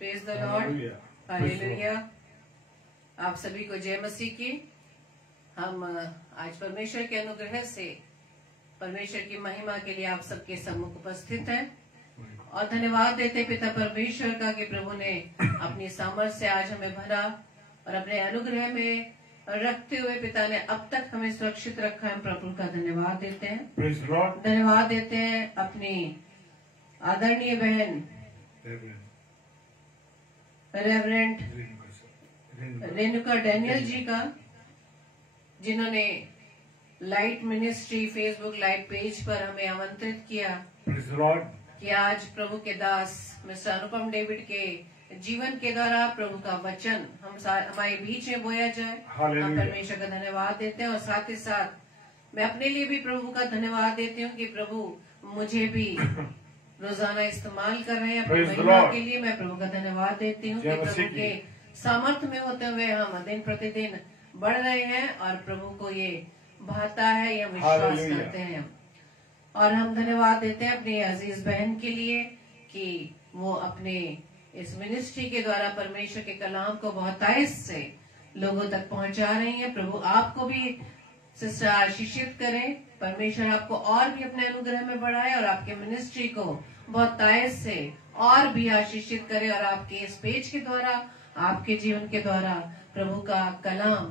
Praise the Lord, hallelujah. आप सभी को जय मसीह की। हम आज परमेश्वर के अनुग्रह से परमेश्वर की महिमा के लिए आप सबके सम्मुख उपस्थित हैं और धन्यवाद देते पिता परमेश्वर का कि प्रभु ने अपनी सामर्थ्य से आज हमें भरा और अपने अनुग्रह में रखते हुए पिता ने अब तक हमें सुरक्षित रखा है। प्रभु का धन्यवाद देते हैं, धन्यवाद देते हैं अपनी आदरणीय बहन रेवरेंड रेणुका डैनियल जी का, जिन्होंने light ministry Facebook live page पर हमें आमंत्रित किया कि आज प्रभु के दास मिस्टर अनुपम डेविड के जीवन के द्वारा प्रभु का वचन हमारे बीच में बोया जाए। हम परमेश्वर का धन्यवाद देते हैं और साथ ही साथ मैं अपने लिए भी प्रभु का धन्यवाद देती हूँ कि प्रभु मुझे भी रोजाना इस्तेमाल कर रहे हैं अपनी महिमा के लिए। मैं प्रभु का धन्यवाद देती हूँ कि प्रभु के सामर्थ्य में होते हुए हम दिन प्रतिदिन बढ़ रहे हैं और प्रभु को ये भाता है, ये विश्वास करते हैं। और हम धन्यवाद देते हैं अपनी अजीज बहन के लिए कि वो अपने इस मिनिस्ट्री के द्वारा परमेश्वर के कलाम को बहुतायत से लोगों तक पहुंचा रही हैं। प्रभु आपको भी सिस्टर आशीषित करें, परमेश्वर आपको और भी अपने अनुग्रह में बढ़ाए और आपके मिनिस्ट्री को बहुतायत से और भी आशीषित करे और आपके इस पेज के द्वारा, आपके जीवन के द्वारा प्रभु का कलाम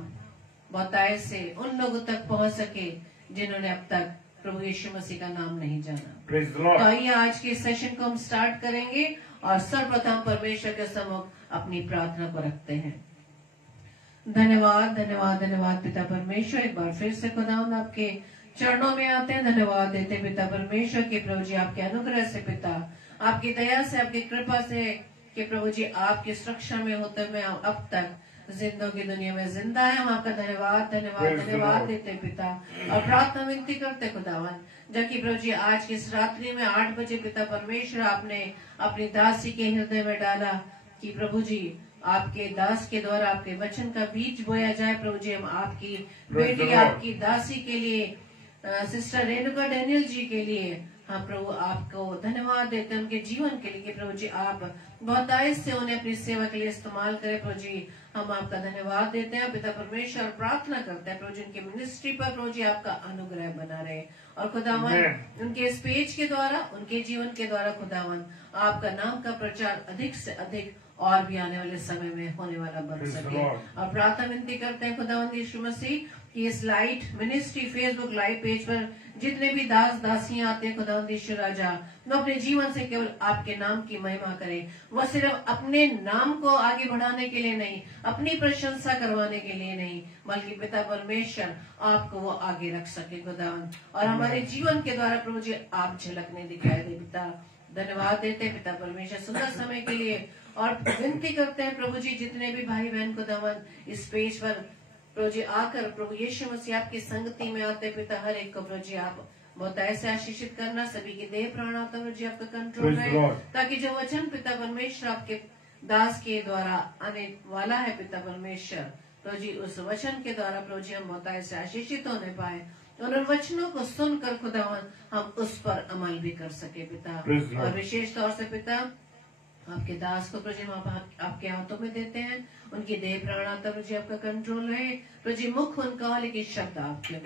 बहुतायत से उन लोगों तक पहुंच सके जिन्होंने अब तक प्रभु यीशु मसीह का नाम नहीं जाना। तो आइए आज के सेशन को हम स्टार्ट करेंगे और सर्वप्रथम परमेश्वर के सम्मुख अपनी प्रार्थना को रखते हैं। धन्यवाद धन्यवाद धन्यवाद पिता परमेश्वर, एक बार फिर से खुदावंद आपके चरणों में आते हैं, धन्यवाद देते पिता परमेश्वर के प्रभु जी आपके अनुग्रह से, पिता आपकी दया से, आपकी कृपा से कि प्रभु जी आपकी सुरक्षा में होते हुए अब तक जिंदों की दुनिया में जिंदा है। हम आपका धन्यवाद धन्यवाद धन्यवाद देते पिता और प्रार्थना विनती करते खुदावन, जबकि प्रभु जी आज की इस रात्रि में 8 बजे पिता परमेश्वर आपने अपनी दासी के हृदय में डाला कि प्रभु जी आपके दास के द्वारा आपके वचन का बीज बोया जाए। प्रभु जी हम आपकी बेटी आपकी दासी के लिए सिस्टर रेणुका डैनियल जी के लिए हाँ प्रभु आपको धन्यवाद देते हैं, उनके जीवन के लिए कि प्रभु जी आप बहुतायत से उन्हें अपनी सेवा के लिए इस्तेमाल करें। प्रभु जी हम आपका धन्यवाद देते हैं पिता परमेश्वर, प्रार्थना करते हैं प्रभु जी उनके मिनिस्ट्री पर प्रभु जी आपका अनुग्रह बना रहे और खुदावन उनके इस पेज के द्वारा, उनके जीवन के द्वारा खुदावन आपका नाम का प्रचार अधिक से अधिक और भी आने वाले समय में होने वाला बन सके। और प्रार्थना विनती करते हैं खुदावंद यीशु मसीह कि इस light ministry Facebook live page पर जितने भी दास दासियां आते हैं खुदावंद यीशु राजा, वो अपने जीवन से केवल आपके नाम की महिमा करें। वह सिर्फ अपने नाम को आगे बढ़ाने के लिए नहीं, अपनी प्रशंसा करवाने के लिए नहीं, बल्कि पिता परमेश्वर आपको वो आगे रख सके खुदावंद और हमारे जीवन के द्वारा प्रभु जी आप झलकने दिखाई दे। पिता धन्यवाद देते हैं पिता परमेश्वर सुंदर समय के लिए और विनती करते हैं प्रभु जी जितने भी भाई बहन खुदावंद इस पेज पर प्रभु जी आकर प्रभु यीशु मसीह आपकी संगति में आते पिता हर एक को प्रभु जी आप बहुत ऐसे आशीषित करना, सभी की देह प्राण आता प्रभु जी आपका कंट्रोल रहे, ताकि जो वचन पिता परमेश्वर आपके दास के द्वारा आने वाला है पिता परमेश्वर प्रभु जी उस वचन के द्वारा प्रभु जी हम बहुत ऐसे आशीषित होने पाए और उन वचनों को सुनकर खुदावन हम उस पर अमल भी कर सके पिता। और विशेष तौर से पिता आपके दास को प्रभु हम आपके हाथों में देते हैं, उनकी देह प्राण आता प्रभु जी आपका कंट्रोल रहे, प्रभु जी मुख उनका लेकिन शब्द आपके।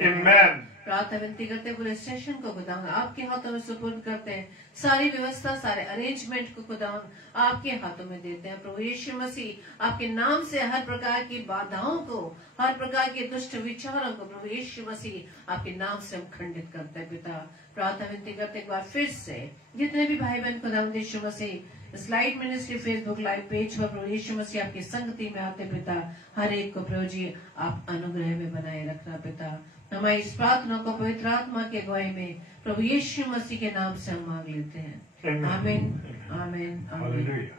प्रार्थना विनती करते हैं पूरे सेशन को खुदावन आपके हाथों में सुपुर्द करते हैं, सारी व्यवस्था सारे अरेंजमेंट को खुदावन आपके हाथों में देते हैं। प्रभु यीशु मसीह आपके नाम से हर प्रकार की बाधाओं को, हर प्रकार के दुष्ट विचारों को प्रभु यीशु मसीह आपके नाम से हम खंडित करते हैं पिता। प्रार्थना विनती करते एक बार फिर से जितने भी भाई बहन खुदावंद Yeshu Masih slide ministry Facebook live page पर प्रभु यीशु मसीह आपकी संगति में आते पिता हर एक को प्रभु जी आप अनुग्रह में बनाए रखना पिता। हमारी इस प्रार्थना को पवित्र आत्मा के अगुवाई में प्रभु यीशु मसीह के नाम से हम मांग लेते हैं, आमीन आमीन आमीन।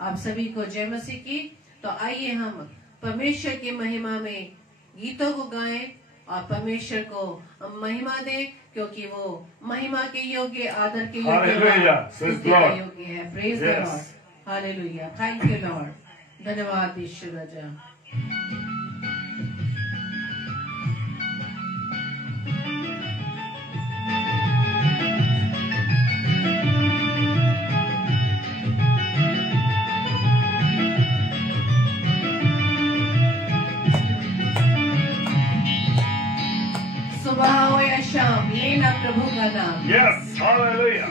आप सभी को जय मसीह की। तो आइए हम परमेश्वर की महिमा में गीतों को गाएं और परमेश्वर को महिमा दें, क्योंकि वो महिमा के योग्य, आदर के योग्य है। Praise the Lord, hallelujah, thank you Lord, धन्यवाद ईश्वर राजा। नाम। Yes, hallelujah.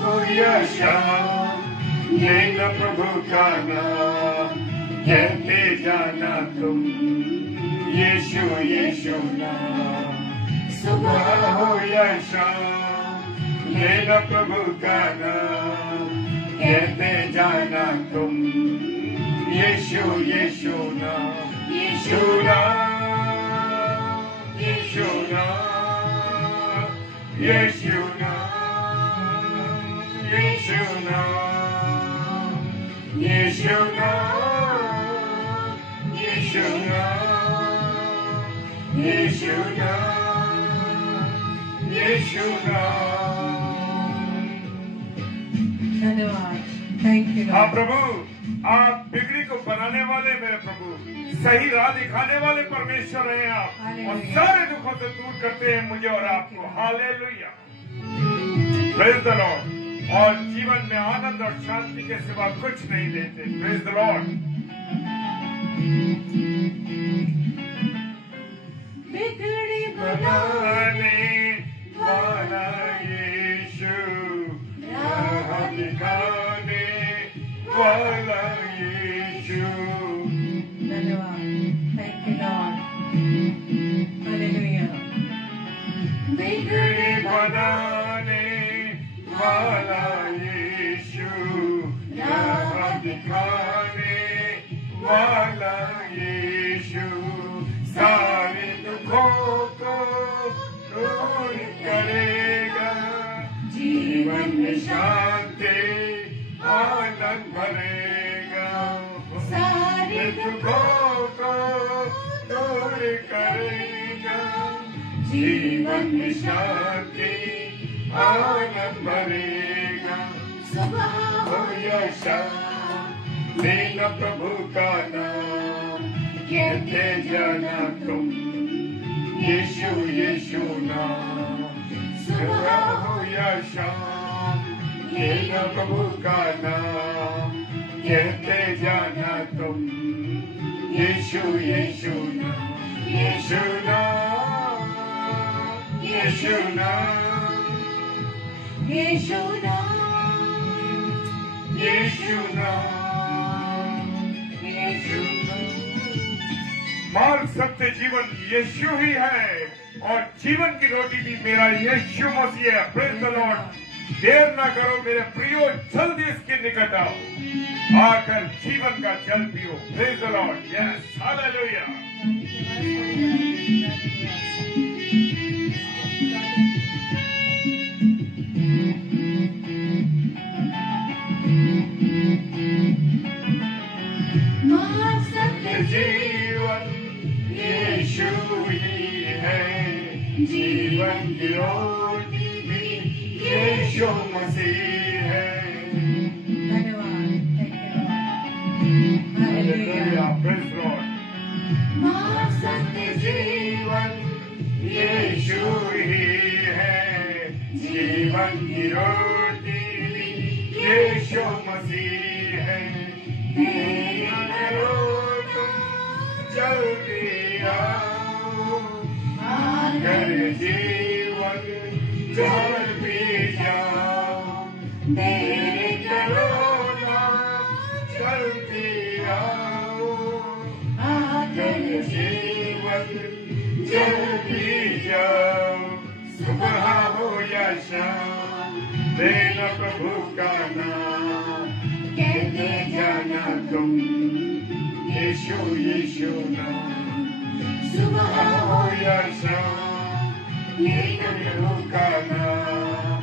तो यह शाम लेना प्रभु का नाम, कहते जाना तुम यीशु यीशु नाम। सुबह हो या शाम लेना प्रभु का नाम, कहते जाना तुम यीशु यीशु नाम। यीशु नाम, यीशु नाम, यीशु नाम, यीशु नाम, यीशु नाम, यीशु नाम, यीशु नाम, यीशु नाम। धन्यवाद, थैंक यू। हाँ प्रभु, आप बिगड़ी को बनाने वाले मेरे प्रभु, सही राह दिखाने वाले परमेश्वर हैं आप, और सारे दुखों से दूर करते हैं मुझे और आपको। Hallelujah, praise the Lord. और जीवन में आनंद और शांति के सिवा कुछ नहीं देते। Praise the Lord. बिगड़ी बनाने वाला यीशु, राह दिखाने वाला यीशु। धन्यवाद, थैंक यू लॉर्ड। हालेलुया। बिगड़ी बनाने वाला यीशु, राह दिखाने वाला यीशु, सारे दुखों को दूर करेगा, जीवन में शांति आनंद भरेगा। सारे दुखों को दूर करेगा, जीवन में शांति आनंद भरेगा। सुबह हो या शाम लेना प्रभु का नाम, कहते जाना तुम यीशु यीशु नाम। सुबह हो या शाम लेना प्रभु का नाम, कहते जाना तुम यीशु यीशु नाम। यीशु नाम, यीशु नाम, यीशु नाम, यीशु नाम, यीशु नाम। मार्ग सत्य जीवन यीशु ही है, और जीवन की रोटी भी मेरा यीशु मसीह है। Praise the Lord. देर ना करो मेरे प्रियो, जल्दी इसके निकट आओ, आकर जीवन का जल पियो। Praise the Lord. Yes, hallelujah. जीवन यीशु ही है, जीवन की रोटी भी यीशु मसीह है। धन्यवाद, हालेलुया। Praise Lord. सत्य जीवन यीशु ही है, जीवन की रोटी भी यीशु मसीह है। जल्दी आओ, आकर जीवन जल पी जाओ। देर करो ना, जल्दी आओ, आकर जीवन जल पी जाओ। सुबह हो या शाम लेना प्रभु का नाम, कहते जाना तुम यीशु यीशु नाम। सुबह हो या शाम लेना प्रभु का नाम,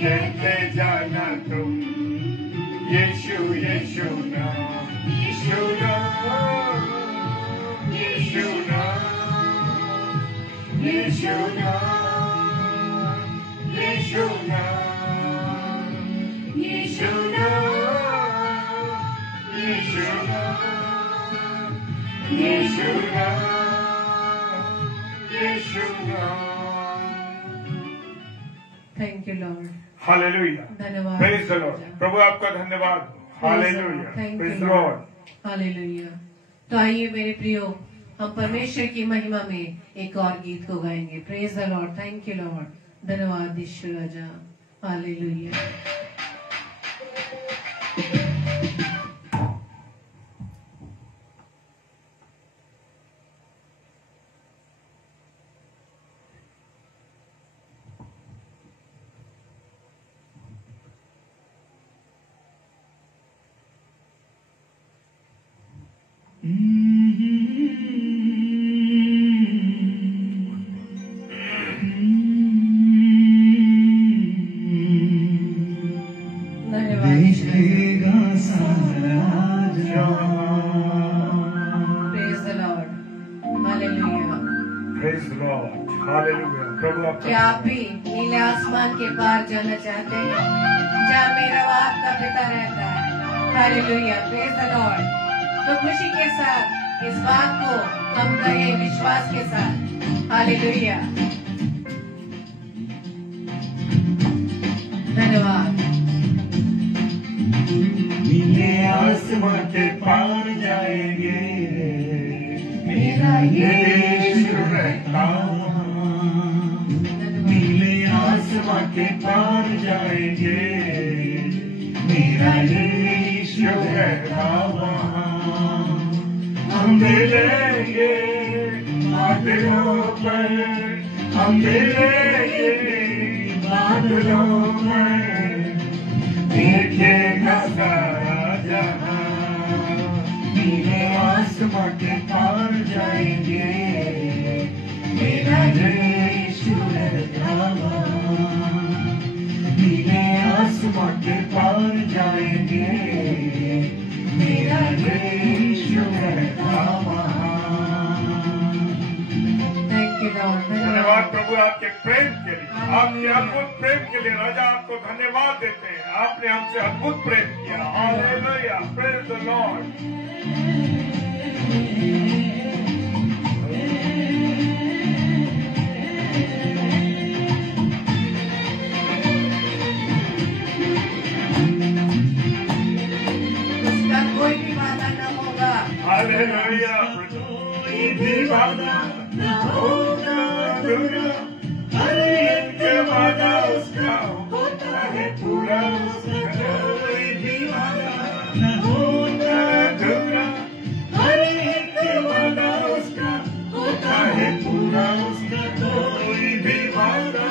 कहते जाना तुम यीशु यीशु नाम। यीशु नाम, यीशु नाम, यीशु नाम, यीशु नाम, यीशु नाम, यीशु नाम, यीशु नाम, यीशु नाम। Thank you Lord. हालेलुया। धन्यवाद। Praise the Lord. प्रभु आपका धन्यवाद। Hallelujah. Praise the Lord. Hallelujah. तो आइए मेरे प्रियो, हम परमेश्वर की महिमा में एक और गीत को गाएंगे। Praise the Lord. Thank you Lord. धन्यवाद यीशु राजा, हालेलुया। क्या आप भी नीले आसमान के पार जाना चाहते हैं, जहाँ मेरा आपका पिता रहता है? Hallelujah, praise the Lord. तो खुशी के साथ इस बात को हम कहें विश्वास के साथ, हालेलुया। धन्यवाद। नीले आसमान के पार जाएंगे, मेरा यीशु रहता। आसमां के पार जाएंगे, मेरा यीशु रहता वहाँ। हम मिलेंगे बादलों पर, हम मिलेंगे बादलों पर, देखेगा सारा जहाँ। नीले आसमां के पार जाएंगे, मेरा यीशु रहता वहाँ। नीले आसमां के पार जाएंगे, मेरा यीशु रहता वहाँ। धन्यवाद प्रभु आपके प्रेम के लिए, आपके अद्भुत प्रेम के लिए। राजा आपको धन्यवाद देते हैं, आपने हमसे अद्भुत प्रेम किया। Hallelujah, praise the Lord. Hallelujah, कोई भी वादा न होगा अधूरा, हर एक वादा उसका होता है पूरा। उसका कोई भी वादा न होगा अधूरा, हर एक वादा उसका होता है पूरा। उसका कोई भी वादा,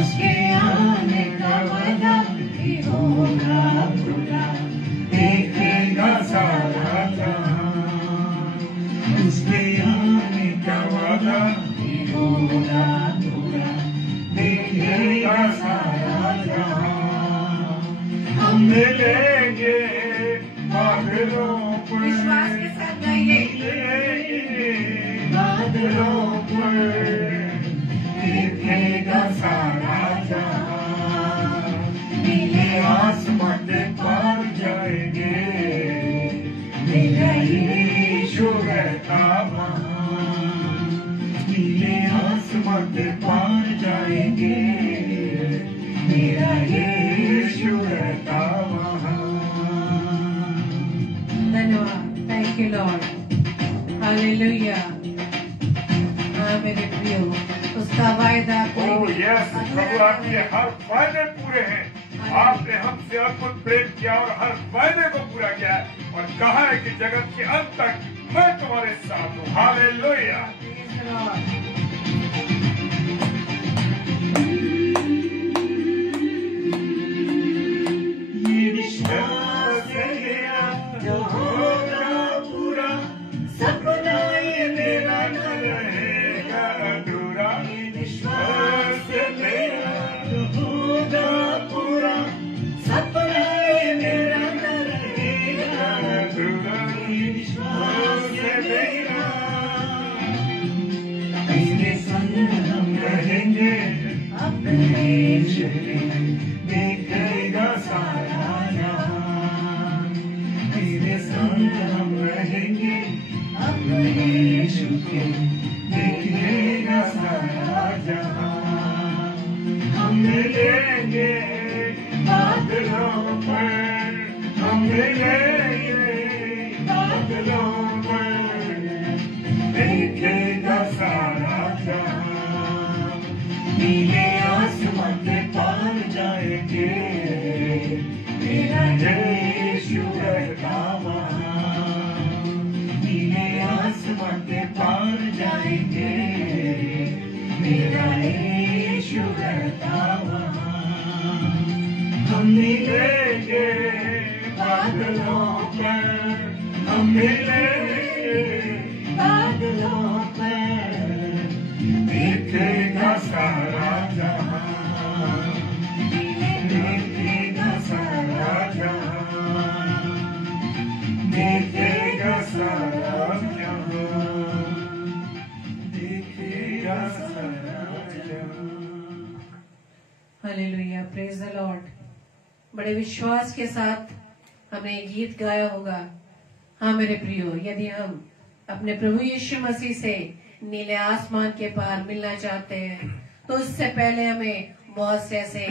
उसके आने का वादा भी होगा पूरा। देखेगा सारा जहाँ, उसके आने का वादा भी होगा पूरा। देखेगा सारा जहाँ, हम मिलेंगे बादलों पर, विश्वास के साथ गाइए। बादलों पर देखेगा सारा जहाँ। नीले आसमां के पार जाएंगे, मेरा यीशु रहता वहाँ। नीले आसमां के पार जाएंगे, मेरा यीशु रहता वहाँ। धन्यवाद, थैंक यू लॉर्ड, हालेलुया। हाँ मेरे प्रियो, उसका वायदा ओह यस, प्रभु आपके हर वायदे पूरे हैं। आपने हमसे अद्भुत प्रेम किया और हर वायदे को पूरा किया है और कहा है कि जगत के अंत तक मैं तुम्हारे साथ हूँ। हालेलुया। ये विश्वास है मेरा जो होगा पूरा, सपना ये मेरा न रहेगा अधूरा। ये विश्वास है मेरा जो होगा पूरा, सपना ये मेरा न रहेगा अधूरा। ये विश्वास है मेरा, मेरे संग हम रहेंगे अपने यीशु के, देखेगा सारा जहाँ। मेरे संग हम रहेंगे अपने यीशु के, देखेगा सारा जहाँ। हम मिलेंगे बादलों पर, हम मिलेंगे बादलों पर, देखेगा सारा जहाँ। Praise the Lord. बड़े विश्वास के साथ हमने ये गीत गाया होगा। हाँ मेरे प्रियो, यदि हम अपने प्रभु यीशु मसीह से नीले आसमान के पार मिलना चाहते हैं तो उससे पहले हमें बहुत से ऐसे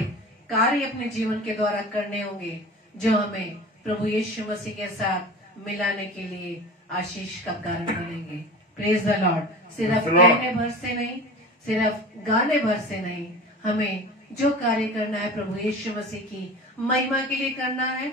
कार्य अपने जीवन के द्वारा करने होंगे जो हमें प्रभु यीशु मसीह के साथ मिलाने के लिए आशीष का कारण बनेंगे। Praise the Lord. सिर्फ कहने भर से नहीं, सिर्फ गाने भर से नहीं, हमें जो कार्य करना है प्रभु यीशु मसीह की महिमा के लिए करना है।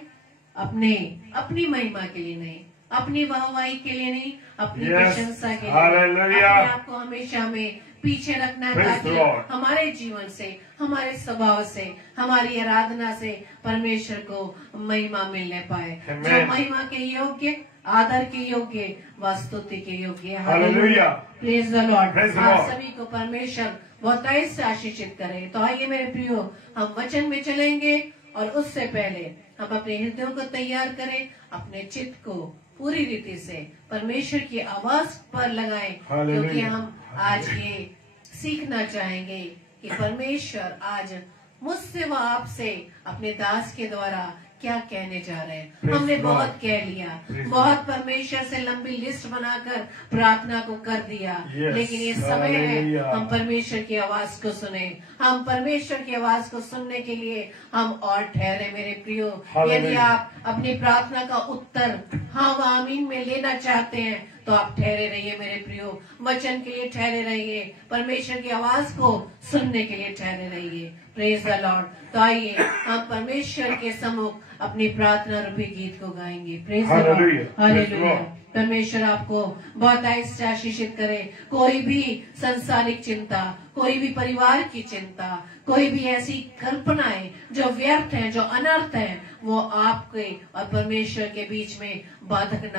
अपनी महिमा के लिए नहीं, अपनी वाहवाही के लिए नहीं, अपनी प्रशंसा के लिए। अपने आप को हमेशा में पीछे रखना है ताकि हमारे जीवन से, हमारे स्वभाव से, हमारी आराधना से परमेश्वर को महिमा मिलने पाए। जो महिमा के योग्य, आदर के योग्य, स्तुति के योग्य। हालेलुया। Praise the Lord. आप सभी को परमेश्वर बहुत से आशीषित करे। तो आइए मेरे प्रियो, हम वचन में चलेंगे और उससे पहले हम अपने हृदयों को तैयार करें, अपने चित्त को पूरी रीति से परमेश्वर की आवाज पर लगाएं, क्योंकि हम आज ये सीखना चाहेंगे कि परमेश्वर आज मुझसे व आपसे अपने दास के द्वारा क्या कहने जा रहे हैं। हमने बहुत कह लिया, बहुत परमेश्वर से लंबी लिस्ट बनाकर प्रार्थना को कर दिया, लेकिन ये समय है हम परमेश्वर की आवाज को सुने। हम परमेश्वर की आवाज को सुनने के लिए हम और ठहरे मेरे प्रियो। यदि आप अपनी प्रार्थना का उत्तर हाँ व आमीन में लेना चाहते हैं तो आप ठहरे रहिए मेरे प्रियो। वचन के लिए ठहरे रहिए, परमेश्वर की आवाज को सुनने के लिए ठहरे रहिए। Praise the Lord. तो आइए हम परमेश्वर के सम्मुख अपनी प्रार्थना रूपी गीत को गाएंगे। Praise the Lord. हालेलुया। परमेश्वर आपको बहुत आशीषित करे। कोई भी संसारिक चिंता, कोई भी परिवार की चिंता, कोई भी ऐसी कल्पनाएं जो व्यर्थ हैं, जो अनर्थ हैं, वो आपके और परमेश्वर के बीच में बाधक न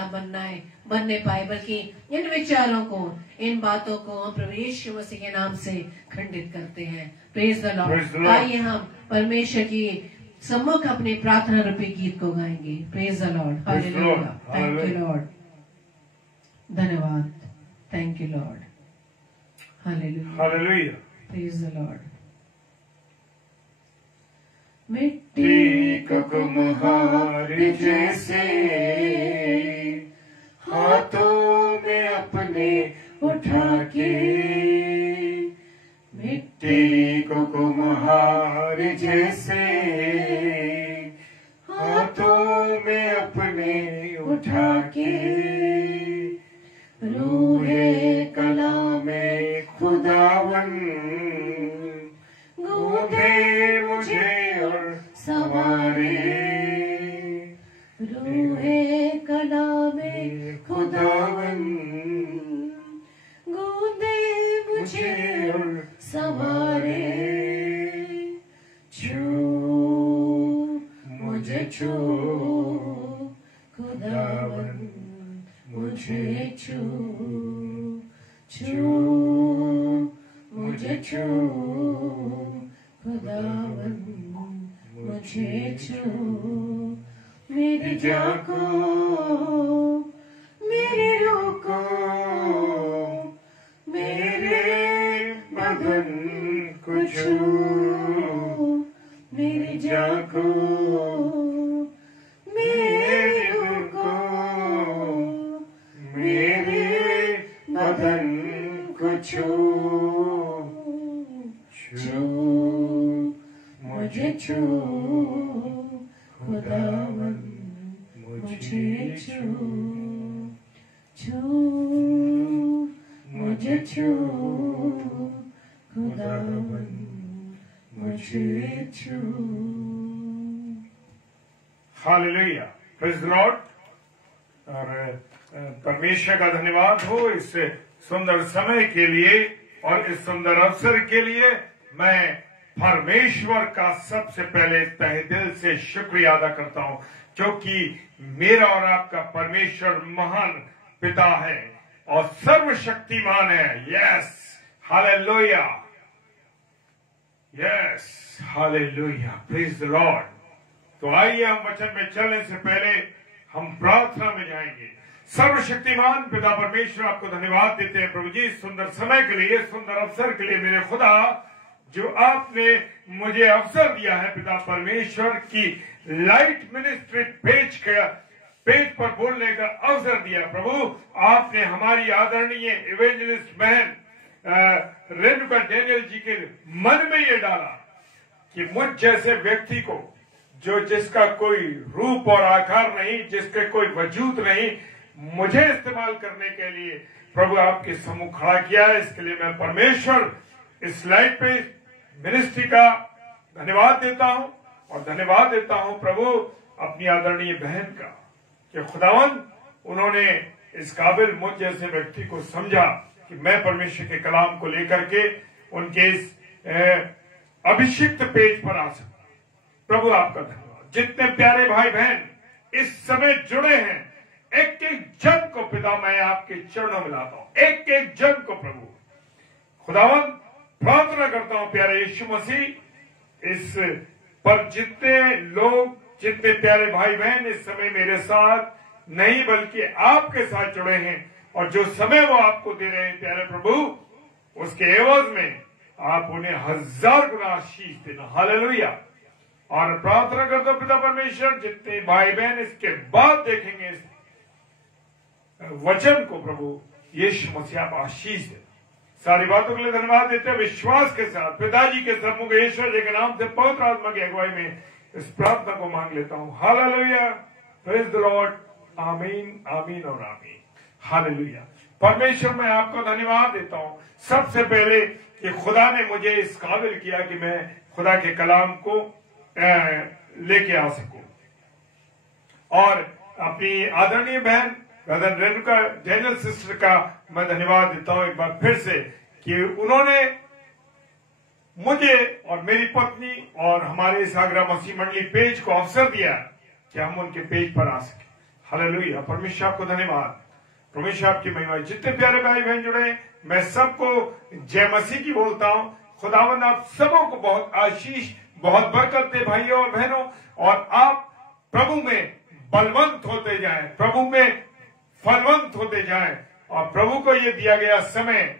बनने पाए, बल्कि इन विचारों को, इन बातों को हम प्रभु यीशु मसीह के नाम से खंडित करते हैं। Praise the Lord. आइए हम परमेश्वर की सम्मुख अपनी प्रार्थना रूपी गीत को गाएंगे। Praise the Lord. Hallelujah. Thank you Lord. धन्यवाद। Thank you Lord. Hallelujah. Hallelujah. Praise the Lord. मिट्टी को कुम्हार जैसे हाथों में अपने उठा के, मिट्टी को कुम्हार जैसे हाथों में अपने उठा के, रूहे कला में खुदावन गूंथे मुझे और संवारे, रूहे कला में खुदावन गूंथे मुझे और संवारे, मुझे छू खुदावन मुझे छू मुझे छू खुदावन मुझे छू, मेरी जान को, मेरी रूह को, मेरे बदन को छू, मेरी जान को, मेरी रूह को, मेरे बदन को छू, मुझे छू खुदावन मुझे छू, मुझे छू खुदावन मुझे छू। हालेलुया। Praise the Lord. और परमेश्वर का धन्यवाद हो इस सुंदर समय के लिए और इस सुंदर अवसर के लिए। मैं परमेश्वर का सबसे पहले तहे दिल से शुक्रिया अदा करता हूं, क्योंकि मेरा और आपका परमेश्वर महान पिता है और सर्वशक्तिमान है। Yes, hallelujah, yes, hallelujah, praise the Lord. तो आइए हम वचन में चलने से पहले हम प्रार्थना में जाएंगे। सर्वशक्तिमान पिता परमेश्वर, आपको धन्यवाद देते हैं प्रभु जी, सुंदर समय के लिए, सुंदर अवसर के लिए। मेरे खुदा, जो आपने मुझे अवसर दिया है पिता परमेश्वर की लाइट मिनिस्ट्री पेज पर बोलने का अवसर दिया। प्रभु आपने हमारी आदरणीय इवेंजलिस्ट बहन रेणुका डैनियल जी के मन में ये डाला कि मुझ जैसे व्यक्ति को जिसका कोई रूप और आकार नहीं, जिसके कोई वजूद नहीं, मुझे इस्तेमाल करने के लिए प्रभु आपके सम्मुख खड़ा किया है। इसके लिए मैं परमेश्वर इस लाइट पे मिनिस्ट्री का धन्यवाद देता हूं और धन्यवाद देता हूं प्रभु अपनी आदरणीय बहन का कि खुदावंद उन्होंने इस काबिल मुझ जैसे व्यक्ति को समझा कि मैं परमेश्वर के कलाम को लेकर के उनके इस अभिषिक्त पेज पर आ सकूं। प्रभु आपका धन्यवाद। जितने प्यारे भाई बहन इस समय जुड़े हैं, एक एक जन को पिता मैं आपके चरणों में लाता हूं, एक एक जन को प्रभु खुदावन प्रार्थना करता हूं प्यारे यीशु मसीह इस पर जितने प्यारे भाई बहन इस समय मेरे साथ नहीं बल्कि आपके साथ जुड़े हैं और जो समय वो आपको दे रहे हैं प्यारे प्रभु, उसके एवज में आप उन्हें 1000 गुना आशीष देना। हालेलुया। और प्रार्थना करता हूं पिता परमेश्वर जितने भाई बहन इसके बाद देखेंगे इस वचन को प्रभु यीशु मसीह आप आशीष देना। सारी बातों के लिए धन्यवाद देते हैं विश्वास के साथ पिताजी के सम्मुख ईश्वर जी के नाम से पवित्र आत्मा की अगुवाई में इस प्रार्थना को मांग लेता हूं। हालेलुया। Praise the Lord. आमीन आमीन और आमीन। हालेलुया। परमेश्वर मैं आपको धन्यवाद देता हूं सबसे पहले कि खुदा ने मुझे इस काबिल किया कि मैं खुदा के कलाम को लेके आ सकूं और अपनी आदरणीय बहन ब्रदर रेणुका डैनियल सिस्टर का मैं धन्यवाद देता हूं एक बार फिर से कि उन्होंने मुझे और मेरी पत्नी और हमारे इस आगरा मसीह मंडली पेज को अवसर दिया कि हम उनके पेज पर आ सके। हालेलुया। परमेश्वर आपको धन्यवाद। परमेश्वर आपकी महिमा। जितने प्यारे भाई बहन जुड़े मैं सबको जय मसीह की बोलता हूं। खुदावंद आप सबों को बहुत आशीष बहुत बरकत दे भाइयों और बहनों और आप प्रभु में बलवंत होते जाएं, प्रभु में फलवंत होते जाएं और प्रभु को ये दिया गया समय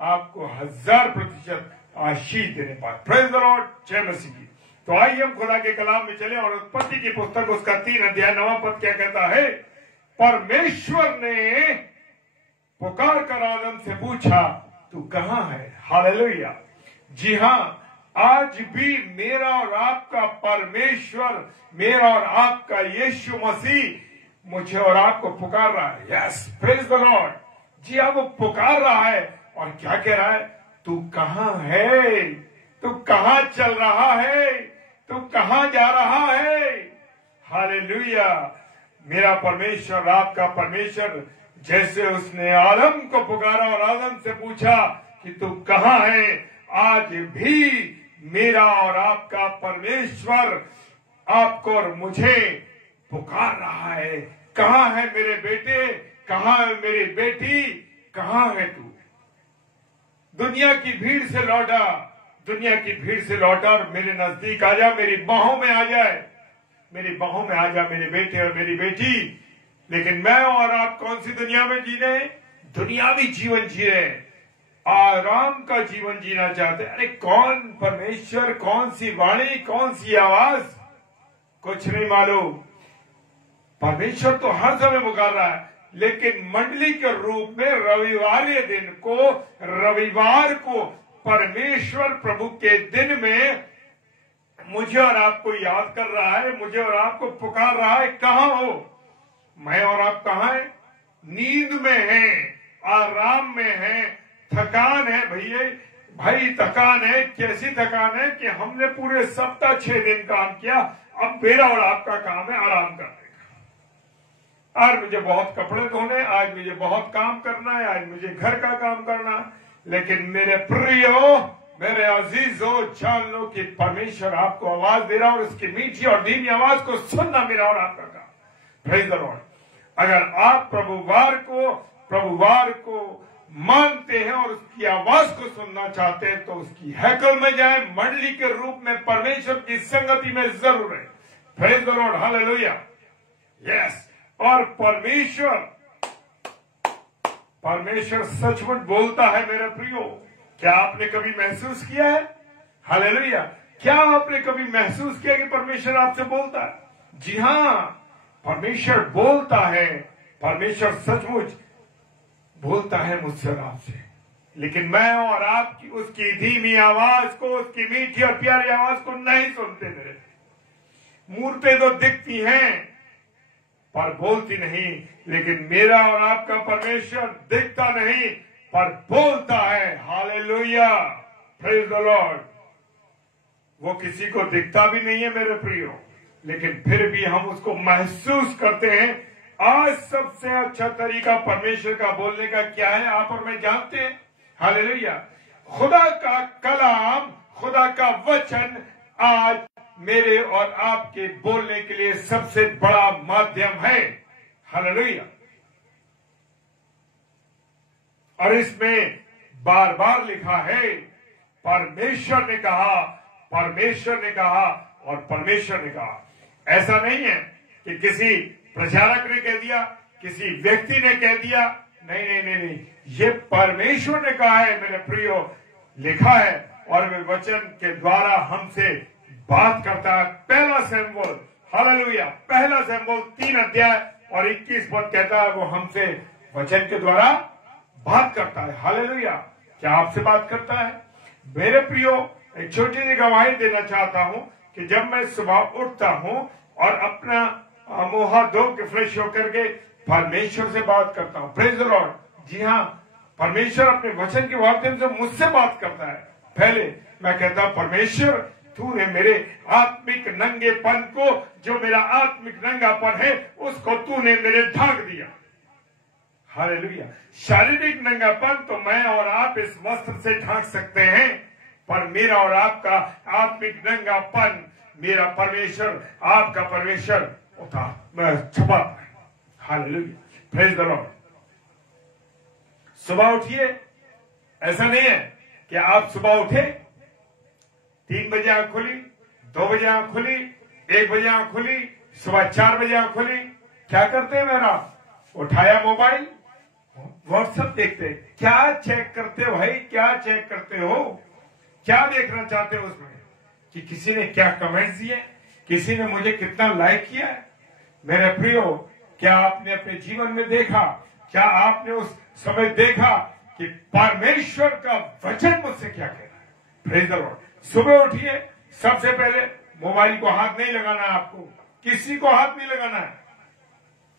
आपको 1000% आशीष देने पाए। Praise the Lord. जय मसीह की। तो आइए हम खुदा के कलाम में चले और उत्पत्ति की पुस्तक उसका 3 अध्याय 9वां पद क्या कहता है। परमेश्वर ने पुकार कर आदम से पूछा तू कहां है। हालेलुया। जी हां, आज भी मेरा और आपका परमेश्वर, मेरा और आपका यीशु मसीह मुझे और आपको पुकार रहा है। Yes, praise the Lord. जी हाँ, वो पुकार रहा है और क्या कह रहा है, तू कहां है, तू कहां चल रहा है, तू कहां जा रहा है। हालेलुया। मेरा परमेश्वर आपका परमेश्वर जैसे उसने आदम को पुकारा और आदम से पूछा कि तू कहां है, आज भी मेरा और आपका परमेश्वर आपको और मुझे पुकार रहा है। कहां है मेरे बेटे, कहां है मेरी बेटी, कहां है तू। दुनिया की भीड़ से लौटा, दुनिया की भीड़ से लौटा और मेरे नजदीक आ जा, मेरी बाहों में आ जाए, मेरी बाहों में आ जा मेरे बेटे और मेरी बेटी। लेकिन मैं और आप कौन सी दुनिया में जी रहे, दुनियावी जीवन जी रहे, आराम का जीवन जीना चाहते। अरे कौन परमेश्वर, कौन सी वाणी, कौन सी आवाज, कुछ नहीं मालूम। परमेश्वर तो हर समय पुकार रहा है, लेकिन मंडली के रूप में रविवार दिन को, रविवार को परमेश्वर प्रभु के दिन में मुझे और आपको याद कर रहा है, मुझे और आपको पुकार रहा है। कहां हो, मैं और आप कहां हैं? नींद में हैं, आराम में हैं, थकान है भैया, भाई थकान है। कैसी थकान है कि हमने पूरे सप्ताह 6 दिन काम किया, अब मेरा और आपका काम है आराम करने का। आज मुझे बहुत कपड़े धोने, आज मुझे बहुत काम करना है, आज मुझे घर का काम करना है। लेकिन मेरे प्रियो, मेरे अजीजों, जान लो कि परमेश्वर आपको आवाज दे रहा है और उसकी मीठी और धीमी आवाज को सुनना मेरा और आपका काम। Praise the Lord. अगर आप प्रभुवार को मानते हैं और उसकी आवाज को सुनना चाहते हैं तो उसकी हैकल में जाए, मंडली के रूप में परमेश्वर की संगति में जरूर है। Praise the Lord. Hallelujah. Yes. और परमेश्वर सचमुच बोलता है मेरे प्रियो। क्या आपने कभी महसूस किया है? हालेलुया। क्या आपने कभी महसूस किया कि परमेश्वर आपसे बोलता है? जी हाँ, परमेश्वर बोलता है। परमेश्वर सचमुच बोलता है मुझसे और आपसे, लेकिन मैं और आपकी उसकी धीमी आवाज को, उसकी मीठी और प्यारी आवाज को नहीं सुनते। मेरे मूर्तें तो दिखती हैं पर बोलती नहीं, लेकिन मेरा और आपका परमेश्वर दिखता नहीं पर बोलता है। Hallelujah, praise the Lord. वो किसी को दिखता भी नहीं है मेरे प्रियो, लेकिन फिर भी हम उसको महसूस करते हैं। आज सबसे अच्छा तरीका परमेश्वर का बोलने का क्या है, आप और मैं जानते हैं। हालेलुया। खुदा का कलाम, खुदा का वचन आज मेरे और आपके बोलने के लिए सबसे बड़ा माध्यम है। हालेलुया। और इसमें बार बार लिखा है, परमेश्वर ने कहा, परमेश्वर ने कहा और परमेश्वर ने कहा। ऐसा नहीं है कि किसी प्रचारक ने कह दिया, किसी व्यक्ति ने कह दिया। नहीं नहीं नहीं नहीं, ये परमेश्वर ने कहा है मेरे प्रियो, लिखा है। और वे वचन के द्वारा हमसे बात करता है। पहला शमूएल, हालेलुया, पहला शमूएल 3 अध्याय और 21 पद कहता है वो हमसे वचन के द्वारा बात करता है। हालेलुया। क्या आपसे बात करता है? मेरे प्रियो, एक छोटी सी गवाही देना चाहता हूं कि जब मैं सुबह उठता हूं और अपना मुंह हाथ धो के फ्रेश होकर के परमेश्वर से बात करता हूं। Praise the Lord. जी हाँ, परमेश्वर अपने वचन के माध्यम से मुझसे बात करता है। पहले मैं कहता हूं, परमेश्वर तूने मेरे आत्मिक नंगेपन को, जो मेरा आत्मिक नंगापन है, उसको तूने मेरे ढाक दिया। हालेलुया। शारीरिक नंगापन तो मैं और आप इस वस्त्र से ढाक सकते हैं, पर मेरा और आपका आत्मिक नंगापन मेरा परमेश्वर, आपका परमेश्वर छुपाता है। Hallelujah, praise the Lord. सुबह उठिए, ऐसा नहीं है कि आप सुबह उठे, 3 बजे आंख खुली, 2 बजे आंख खुली, 1 बजे आंख खुली, सुबह 4 बजे आंख खुली। क्या करते हैं मेरा? उठाया मोबाइल, व्हाट्सएप देखते। क्या चेक करते हो भाई? क्या चेक करते हो? क्या देखना चाहते हो उसमें? कि किसी ने क्या कमेंट्स दिए, किसी ने मुझे कितना लाइक किया है? मेरे प्रियो, क्या आपने अपने जीवन में देखा, क्या आपने उस समय देखा कि परमेश्वर का वचन मुझसे क्या कह रहा है? Praise the Lord. सुबह उठिए, सबसे पहले मोबाइल को हाथ नहीं लगाना है, आपको किसी को हाथ नहीं लगाना है।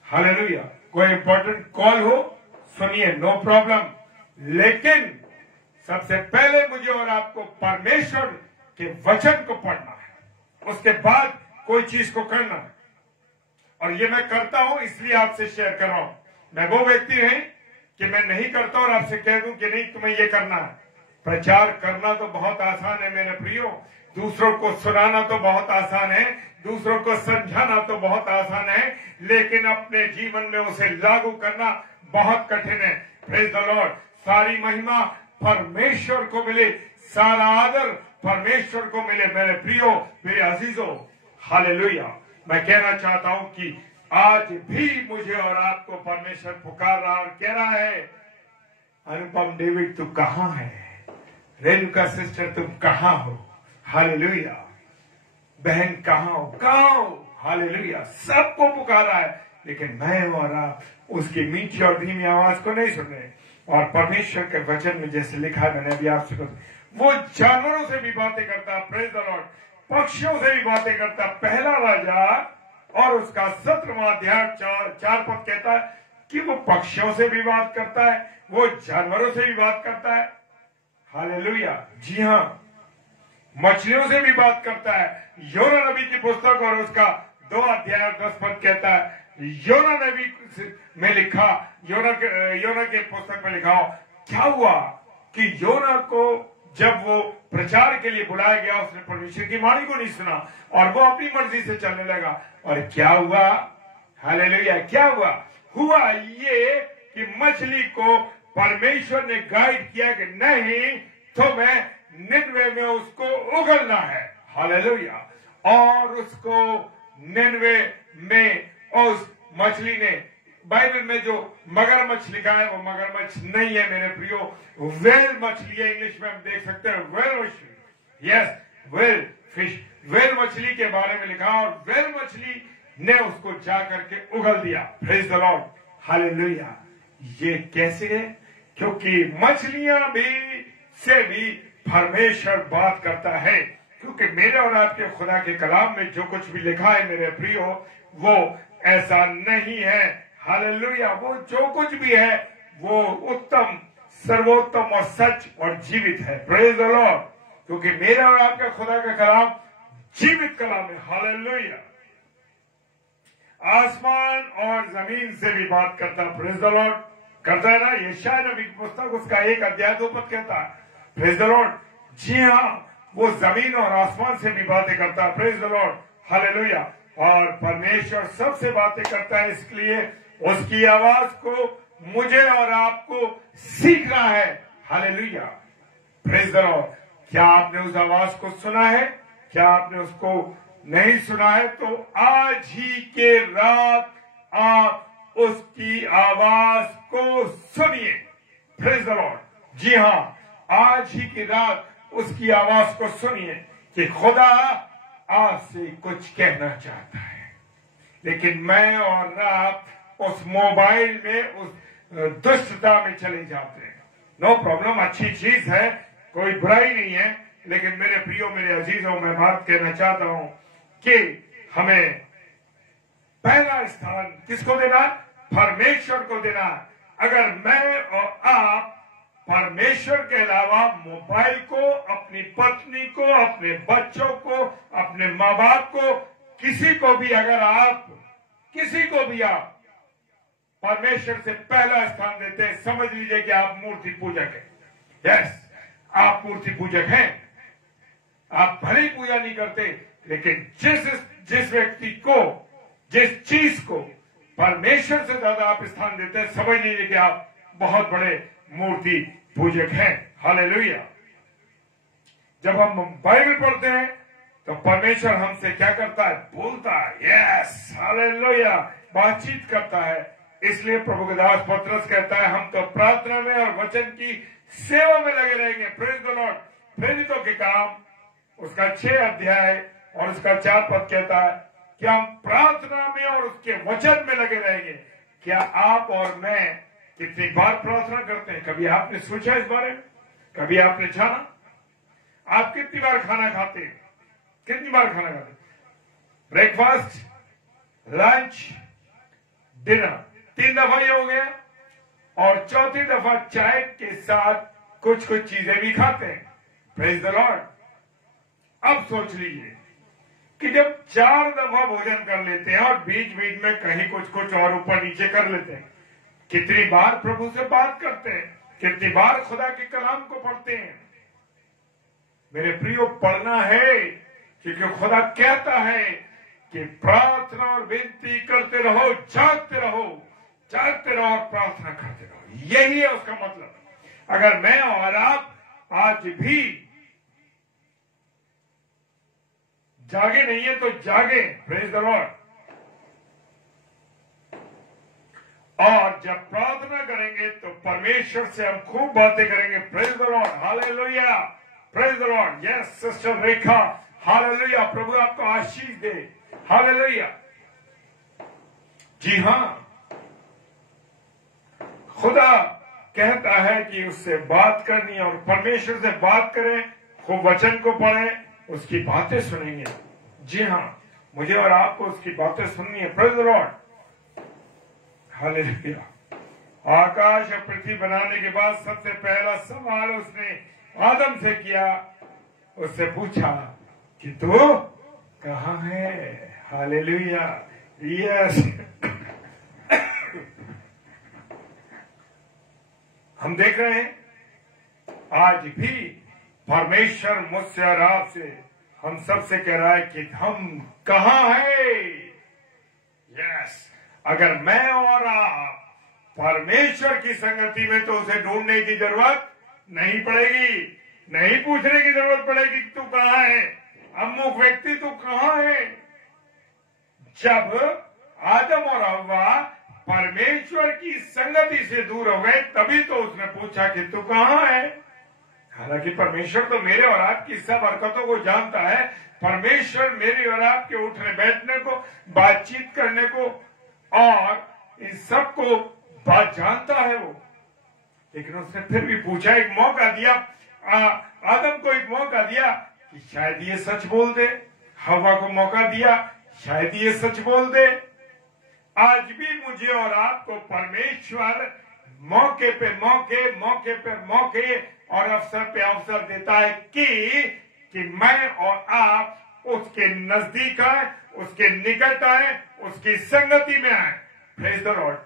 हालेलुया। कोई इंपॉर्टेंट कॉल हो, सुनिए, नो प्रॉब्लम, लेकिन सबसे पहले मुझे और आपको परमेश्वर के वचन को पढ़ना है, उसके बाद कोई चीज को करना है। और ये मैं करता हूं, इसलिए आपसे शेयर कर रहा हूं। मैं वो व्यक्ति नहीं कि मैं नहीं करता और आपसे कह दूं कि नहीं तुम्हें ये करना है। प्रचार करना तो बहुत आसान है मेरे प्रियो, दूसरों को सुनाना तो बहुत आसान है, दूसरों को समझाना तो बहुत आसान है, लेकिन अपने जीवन में उसे लागू करना बहुत कठिन है। Praise the Lord. सारी महिमा परमेश्वर को मिले, सारा आदर परमेश्वर को मिले मेरे प्रियो, मेरे अजीजों। हालेलुया। मैं कहना चाहता हूं कि आज भी मुझे और आपको परमेश्वर पुकार रहा और कह रहा है, अनुपम डेविड तू कहां है? रेणुका सिस्टर तुम कहां हो? हालेलुया। बहन कहां हो? कहां हो? हालेलुया। सबको पुकार रहा है, लेकिन मैं और आप उसकी मीठी और धीमी आवाज को नहीं सुन रहे। और परमेश्वर के वचन में जैसे लिखा है, मैंने अभी आपसे कहा, वो जानवरों से भी बातें करता, प्रेज द लॉर्ड, पक्षियों से भी बातें करता। पहला राजा और उसका 17वां अध्याय 4 पद कहता है कि वो पक्षियों से भी बात करता है, वो जानवरों से भी बात करता है। हालेलुया। जी हाँ, मछलियों से भी बात करता है। योना नबी की पुस्तक और उसका 2 अध्याय और 10 पद कहता है, योना नबी में लिखा, योना के पुस्तक में लिखा हो, क्या हुआ कि योना को जब वो प्रचार के लिए बुलाया गया, उसने परमेश्वर की वाणी को नहीं सुना और वो अपनी मर्जी से चलने लगा। और क्या हुआ? हालेलुया। क्या हुआ? हुआ ये कि मछली को परमेश्वर ने गाइड किया कि नहीं तो मैं निनवे में उसको उगलना है। हालेलुया। और उसको निनवे में उस मछली ने, बाइबल में जो मगरमच्छ लिखा है वो मगरमच्छ नहीं है मेरे प्रियो, वेल मछली है। इंग्लिश में हम देख सकते हैं वेल मछली। यस, वेल फिश, वेल मछली के बारे में लिखा और वेल मछली ने उसको जा करके उगल दिया। Praise the Lord, hallelujah. ये कैसे है? क्योंकि मछलियां भी परमेश्वर बात करता है। क्योंकि मेरे और आपके खुदा के कलाम में जो कुछ भी लिखा है मेरे प्रियो, वो ऐसा नहीं है। हालेलुया। वो जो कुछ भी है वो उत्तम, सर्वोत्तम और सच और जीवित है। Praise the Lord. क्योंकि मेरा और आपका खुदा का कलाम जीवित कलाम है। हालेलुया। आसमान और जमीन से भी बात करता। Praise the Lord. करता है ना। यशायाह नबी की पुस्तक उसका 1 अध्याय 2 पद कहता है। Praise the Lord. जी हाँ, वो जमीन और आसमान से भी बातें करता है। Praise the Lord, hallelujah. और परमेश्वर सबसे बातें करता है, इसलिए उसकी आवाज को मुझे और आपको सीखना है। Hallelujah, praise the Lord. क्या आपने उस आवाज को सुना है? क्या आपने उसको नहीं सुना है? तो आज ही के रात आप उसकी आवाज को सुनिए। Praise the Lord. जी हाँ, आज ही की रात उसकी आवाज को सुनिए कि खुदा आपसे कुछ कहना चाहता है। लेकिन मैं और आप उस मोबाइल में, उस दुष्टता में चले जाते हैं। नो प्रॉब्लम, अच्छी चीज है, कोई बुराई नहीं है। लेकिन मेरे प्रियो, मेरे अजीजों, मैं बात कहना चाहता हूं कि हमें पहला स्थान किसको देना है? परमेश्वर को देना है। अगर मैं और आप परमेश्वर के अलावा मोबाइल को, अपनी पत्नी को, अपने बच्चों को, अपने माँ बाप को, किसी को भी अगर आप, किसी को भी आप परमेश्वर से पहला स्थान देते हैं, समझ लीजिए कि आप मूर्ति पूजक हैं। यस, आप मूर्ति पूजक हैं। आप भले ही पूजा नहीं करते, लेकिन जिस व्यक्ति को, जिस चीज को परमेश्वर से ज्यादा आप स्थान देते हैं, समझ लीजिए कि आप बहुत बड़े मूर्ति पूजक हैं। हालेलुया। जब हम बाइबल पढ़ते हैं तो परमेश्वर हमसे क्या करता है? बोलता है। यस, हालेलुया, बातचीत करता है। इसलिए प्रभु के दास पतरस कहता है, हम तो प्रार्थना में और वचन की सेवा में लगे रहेंगे। Praise the Lord. प्रेरितों के काम उसका 6 अध्याय और उसका 4 पद कहता है कि हम प्रार्थना में और उसके वचन में लगे रहेंगे। क्या आप और मैं कितनी बार प्रार्थना करते हैं? कभी आपने सोचा इस बारे में? कभी आपने जाना? आप कितनी बार खाना खाते हैं? कितनी बार खाना खाते हैं? ब्रेकफास्ट, लंच, डिनर, 3 दफा ये हो गया। और चौथी दफा चाय के साथ कुछ कुछ चीजें भी खाते हैं। Praise the Lord. अब सोच लीजिए कि जब 4 दफा भोजन कर लेते हैं और बीच बीच में कहीं कुछ कुछ और ऊपर नीचे कर लेते हैं, कितनी बार प्रभु से बात करते हैं? कितनी बार खुदा के कलाम को पढ़ते हैं? मेरे प्रियो, पढ़ना है, क्योंकि खुदा कहता है कि प्रार्थना और विनती करते रहो, जागते रहो, जागते रहो और प्रार्थना करते रहो। यही है उसका मतलब। अगर मैं और आप आज भी जागे नहीं है तो जागे। Praise the Lord. और जब प्रार्थना करेंगे तो परमेश्वर से हम खूब बातें करेंगे। Praise the Lord, hallelujah, praise the Lord. Yes sister Rekha, hallelujah, प्रभु आपको आशीष दे। हालेलुया। जी हां, खुदा कहता है कि उससे बात करनी है और परमेश्वर से बात करें, खूब वचन को पढ़ें, उसकी बातें सुनेंगे। जी हां, मुझे और आपको उसकी बातें सुननी है। Praise the Lord, hallelujah. आकाश और पृथ्वी बनाने के बाद सबसे पहला सवाल उसने आदम से किया। उससे पूछा कि तू कहां है? हालेलुया। यस, हम देख रहे हैं आज भी परमेश्वर मुझसे और आपसे, हम सबसे कह रहा है कि हम कहां हैं। यस, अगर मैं और आप परमेश्वर की संगति में, तो उसे ढूंढने की जरूरत नहीं पड़ेगी, नहीं पूछने की जरूरत पड़ेगी तू कहां है, अमुक व्यक्ति तू कहां है। जब आदम और हव्वा परमेश्वर की संगति से दूर हो गए, तभी तो उसने पूछा कि तू कहां है। हालांकि परमेश्वर तो मेरे और आपकी सब हरकतों को जानता है। परमेश्वर मेरे और आपके उठने बैठने को, बातचीत करने को और इन सब को बात जानता है वो। लेकिन उसने फिर भी पूछा, एक मौका दिया, आदम को एक मौका दिया कि शायद ये सच बोल दे। हवा को मौका दिया, शायद ये सच बोल दे। आज भी मुझे और आपको परमेश्वर मौके पे मौके, मौके पे मौके और अवसर पे अवसर देता है कि मैं और आप उसके नजदीक आए, उसके निकट आए, उसकी संगति में आए। Praise the Lord.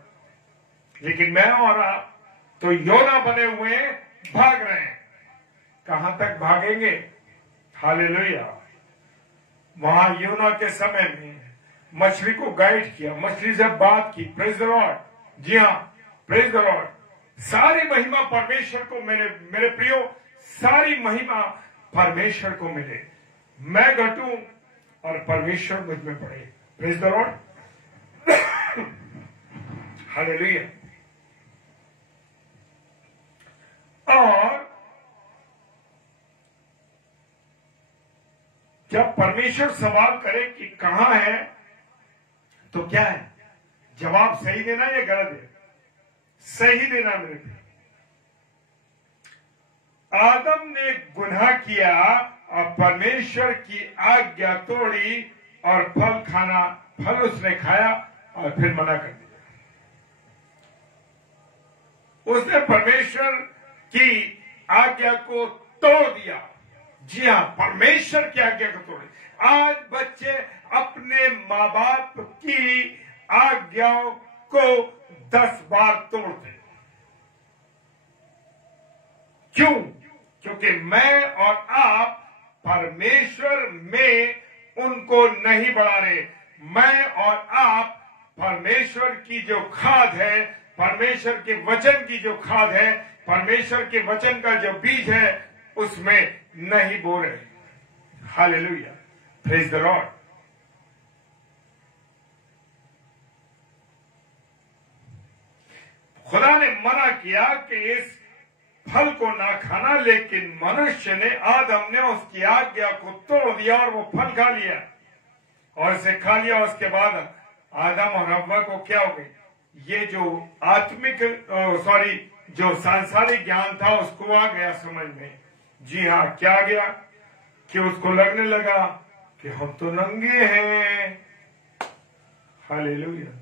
लेकिन मैं और आप तो योना बने हुए हैं, भाग रहे हैं। कहां तक भागेंगे? हालेलुया। वहां योना के समय में मछली को गाइड किया, मछली से बात की। Praise the Lord. जी हाँ, प्रेज़ द लॉर्ड। सारी महिमा परमेश्वर को मेरे प्रियो, सारी महिमा परमेश्वर को मिले। मैं घटूं और परमेश्वर मुझ में पड़े। Praise the Lord. हालेलुया। और जब परमेश्वर सवाल करे कि कहां है, तो क्या है जवाब? सही देना या गलत है? सही देना मेरे प्रिय। आदम ने गुनाह किया और परमेश्वर की आज्ञा तोड़ी और फल उसने खाया और फिर मना कर दिया। उसने परमेश्वर की आज्ञा को तोड़ दिया। जी हाँ, परमेश्वर की आज्ञा को तोड़े। आज बच्चे अपने माँ बाप की आज्ञाओं को 10 बार तोड़ते। क्यों? क्योंकि मैं और आप परमेश्वर में उनको नहीं बढ़ा रहे। मैं और आप परमेश्वर की जो खाद है, परमेश्वर के वचन की जो खाद है, परमेश्वर के वचन का जो बीज है, उसमें नहीं बो रहे। हालेलुया। Praise the Lord. खुदा ने मना किया कि इस फल को ना खाना, लेकिन मनुष्य ने, आदम ने उसकी आज्ञा को तोड़ दिया और वो फल खा लिया और इसे खा लिया। उसके बाद आदम और हव्वा को क्या हो गई? ये जो आत्मिक जो सांसारिक ज्ञान था उसको आ गया समझ में। जी हाँ, क्या आ गया? कि उसको लगने लगा कि हम तो नंगे हैं। हालेलुया।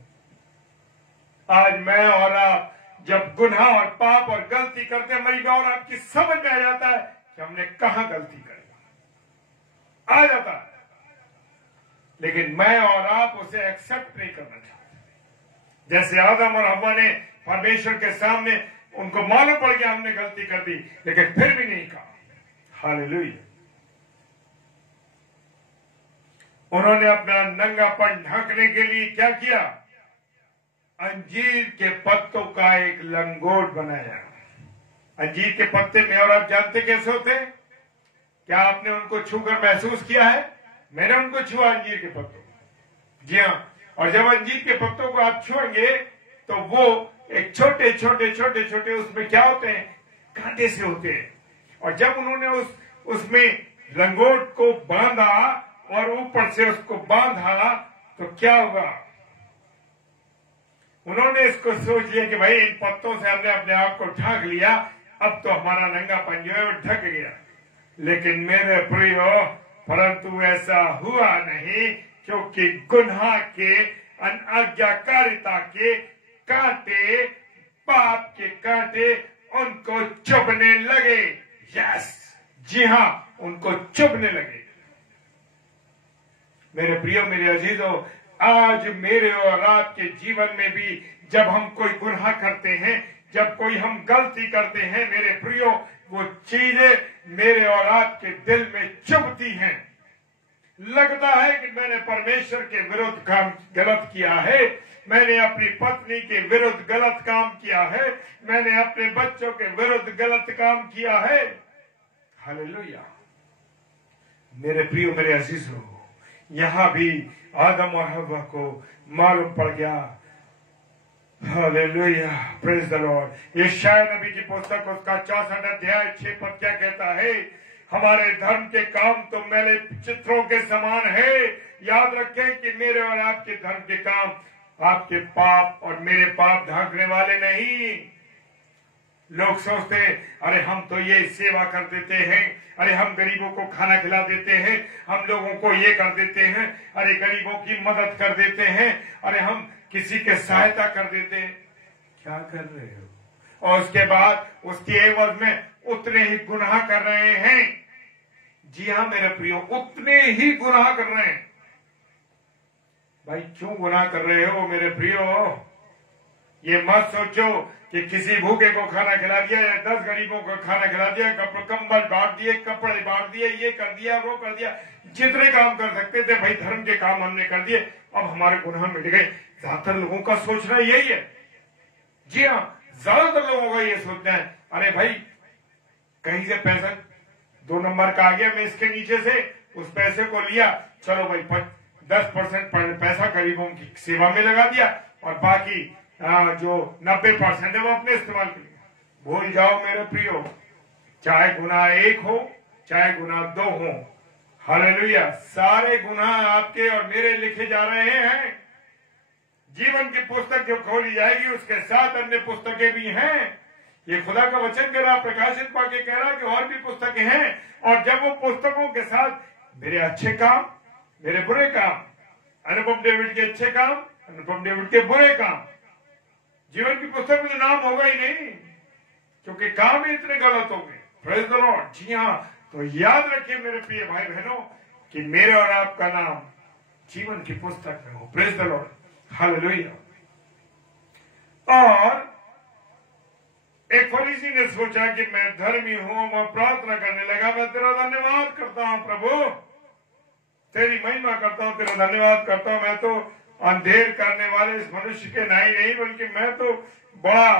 आज मैं और आप जब गुनाह और पाप और गलती करते हैं, मेरी और आपकी समझ में आ जाता है कि हमने कहां गलती करी, आ जाता है। लेकिन मैं और आप उसे एक्सेप्ट नहीं करना चाहते। जैसे आदम और हव्वा ने परमेश्वर के सामने, उनको मालूम पड़ गया हमने गलती कर दी, लेकिन फिर भी नहीं कहा। हालेलुया। उन्होंने अपना नंगापन ढकने के लिए क्या किया? अंजीर के पत्तों का एक लंगोट बनाया। अंजीर के पत्ते में और आप जानते कैसे होते हैं? क्या आपने उनको छूकर महसूस किया है? मैंने उनको छुआ, अंजीर के पत्तों। जी हाँ। और जब अंजीर के पत्तों को आप छुएंगे तो वो एक छोटे छोटे छोटे छोटे उसमें क्या होते हैं? कांटे से होते हैं। और जब उन्होंने उसमें लंगोट को बांधा और ऊपर से उसको बांधा तो क्या हुआ? उन्होंने इसको सोच लिया कि भाई इन पत्तों से हमने अपने आप को ढक लिया, अब तो हमारा नंगापन जो है वो ढक गया। लेकिन मेरे प्रियो, परंतु ऐसा हुआ नहीं, क्योंकि गुनाह के, अनाज्ञाकारिता के कांटे, पाप के कांटे उनको चुभने लगे। यस, जी हाँ, उनको चुभने लगे। मेरे प्रियो, मेरे अजीजों, आज मेरे और आपके जीवन में भी जब हम कोई गुनाह करते हैं, जब कोई हम गलती करते हैं, मेरे प्रियो, वो चीजें मेरे और आपके दिल में चुभती हैं। लगता है कि मैंने परमेश्वर के विरुद्ध काम गलत किया है, मैंने अपनी पत्नी के विरुद्ध गलत काम किया है, मैंने अपने बच्चों के विरुद्ध गलत काम किया है। हालेलुया। मेरे प्रियो, मेरे अजीजों, यहां भी आदम और हव्वा को मालूम पड़ गया हालेलुया, प्रेज द लॉर्ड। यशायाह नबी की पुस्तक उसका 64 अध्याय 6 पद क्या कहता है? हमारे धर्म के काम तो मैले चित्रों के समान है। याद रखें कि मेरे और आपके धर्म के काम आपके पाप और मेरे पाप ढांकने वाले नहीं। लोग सोचते अरे हम तो ये सेवा कर देते हैं, अरे हम गरीबों को खाना खिला देते हैं, हम लोगों को ये कर देते हैं, अरे गरीबों की मदद कर देते हैं, अरे हम किसी के सहायता कर देते हैं। क्या कर रहे हो? और उसके बाद उसके एवज में उतने ही गुनाह कर रहे हैं। जी हाँ मेरे प्रियो, उतने ही गुनाह कर रहे हैं। भाई क्यों गुनाह कर रहे हो मेरे प्रियो? ये मत सोचो कि किसी भूखे को खाना खिला दिया या 10 गरीबों को खाना खिला दिया, कंबल बांट दिए, कपड़े बांट दिए, ये कर दिया वो कर दिया। जितने काम कर सकते थे भाई धर्म के काम हमने कर दिए, अब हमारे गुनाह मिट गए। ज्यादातर लोगों का सोचना यही है। जी हाँ, ज्यादातर लोगों का ये सोचना है अरे भाई कहीं से पैसा 2 नंबर का आ गया, मैं इसके नीचे से उस पैसे को लिया, चलो भाई 10% पैसा गरीबों की सेवा में लगा दिया और बाकी जो 90% है वो अपने इस्तेमाल के लिए। भूल जाओ मेरे प्रियो, चाहे गुनाह 1 हो चाहे गुनाह 2 हो, हालेलुया, सारे गुनाह आपके और मेरे लिखे जा रहे हैं। जीवन की पुस्तक जो खोली जाएगी उसके साथ अन्य पुस्तकें भी हैं। ये खुदा का वचन कह रहा, प्रकाशित पाके कह रहा कि और भी पुस्तकें हैं, और जब वो पुस्तकों के साथ मेरे अच्छे काम, मेरे बुरे काम, अनुपम डेविड के अच्छे काम, अनुपम डेविड के बुरे काम, जीवन की पुस्तक में तो नाम होगा ही नहीं, क्योंकि काम ही इतने गलत हो गए। Praise the Lord. जी हाँ, तो याद रखिए मेरे प्रिय भाई बहनों कि मेरे और आपका नाम जीवन की पुस्तक में हो। Praise the Lord, hallelujah. और एक फरीसी ने सोचा कि मैं धर्मी हूं, मैं प्रार्थना करने लगा, मैं तेरा धन्यवाद करता हूं प्रभु, तेरी महिमा करता हूं, तेरा धन्यवाद करता हूं। मैं तो अंधेर करने वाले इस मनुष्य के नहीं बल्कि मैं तो बड़ा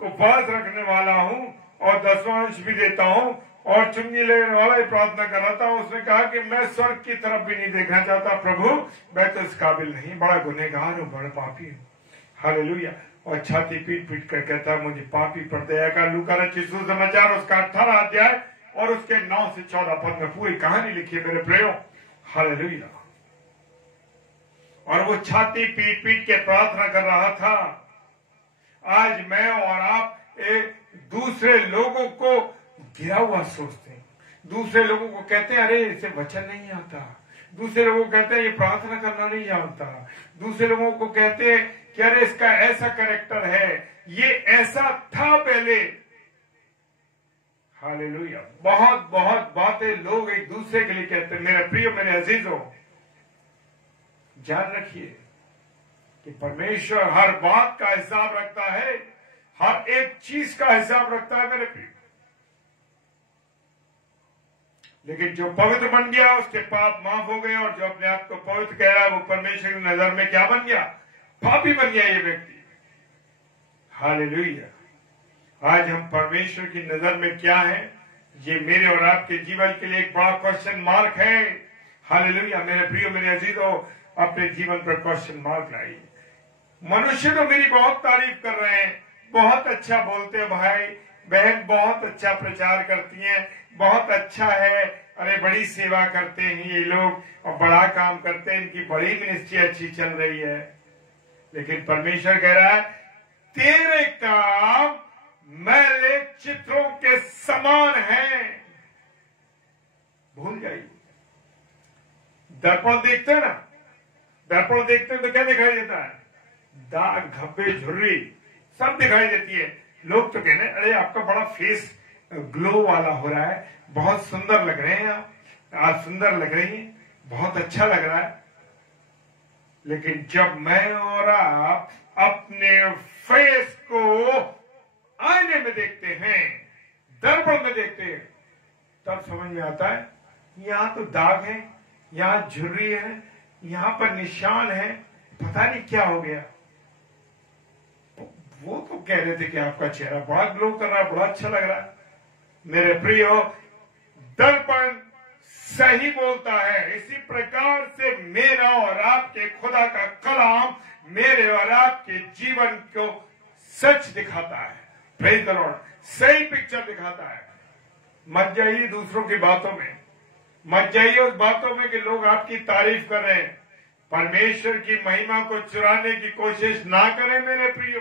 उपवास रखने वाला हूं और 10वां भी देता हूं और चुंगी लेने वाला ही प्रार्थना कर रहा था। उसने कहा कि मैं स्वर्ग की तरफ भी नहीं देखना चाहता प्रभु, मैं तो इस काबिल नहीं, बड़ा गुनहगार हूं, बड़ा पापी हूं। हालेलुया। और छाती पीट पीट कर कहता है मुझे पापी पर दया कर। लूका रचित सुसमाचार उसका 18 अध्याय और उसके 9 से 14 पद में पूरी कहानी लिखी है मेरे प्रियो। हालेलुया। और वो छाती पीट पीट के प्रार्थना कर रहा था। आज मैं और आप दूसरे लोगों को गिरा हुआ सोचते हैं, दूसरे लोगों को कहते हैं अरे इसे वचन नहीं आता, दूसरे लोगों को कहते हैं ये प्रार्थना करना नहीं जानता, दूसरे लोगों को कहते हैं कि अरे इसका ऐसा कैरेक्टर है, ये ऐसा था पहले। हालेलुया। बहुत बहुत बातें लोग एक दूसरे के लिए कहते हैं। मेरे प्रिय, मेरे अजीजों, जान रखिए कि परमेश्वर हर बात का हिसाब रखता है, हर एक चीज का हिसाब रखता है मेरे प्रिय। लेकिन जो पवित्र बन गया उसके पाप माफ हो गए, और जो अपने आप को पवित्र कह रहा है वो परमेश्वर की नजर में क्या बन गया? पापी बन गया ये व्यक्ति। हालेलुया। आज हम परमेश्वर की नजर में क्या है, ये मेरे और आपके जीवन के लिए एक बड़ा क्वेश्चन मार्क है। हालेलुया। मेरे प्रियो, मेरे अजीजों, अपने जीवन पर क्वेश्चन मार्क लाइए। मनुष्य तो मेरी बहुत तारीफ कर रहे हैं, बहुत अच्छा बोलते हैं, भाई बहन बहुत अच्छा प्रचार करती हैं, बहुत अच्छा है, अरे बड़ी सेवा करते हैं ये लोग और बड़ा काम करते हैं, इनकी बड़ी मिनिस्ट्री अच्छी चल रही है। लेकिन परमेश्वर कह रहा है तेरे काम मैले चित्रों के समान हैं। भूल जाइए। दर्पण देखते हैं ना, दर्पण देखते हैं तो क्या दिखाई देता है? दाग, धब्बे, झुर्री सब दिखाई देती है। लोग तो कहने अरे आपका बड़ा फेस ग्लो वाला हो रहा है, बहुत सुंदर लग रहे हैं आप सुंदर लग रही हैं, बहुत अच्छा लग रहा है। लेकिन जब मैं और आप अपने फेस को आईने में देखते हैं, दर्पण में देखते हैं, तब समझ में आता है यहाँ तो दाग है, यहाँ झुर्री है, यहाँ पर निशान है, पता नहीं क्या हो गया। वो तो कह रहे थे कि आपका चेहरा बड़ा ग्लो कर रहा है, बड़ा अच्छा लग रहा है। मेरे प्रियो, दर्पण सही बोलता है। इसी प्रकार से मेरा और आपके खुदा का कलाम मेरे और आपके जीवन को सच दिखाता है। प्रेज द लॉर्ड, सही पिक्चर दिखाता है। मत जाइए दूसरों की बातों में, मत जाइए उस बातों में कि लोग आपकी तारीफ कर रहे हैं। परमेश्वर की महिमा को चुराने की कोशिश ना करें मेरे प्रियो,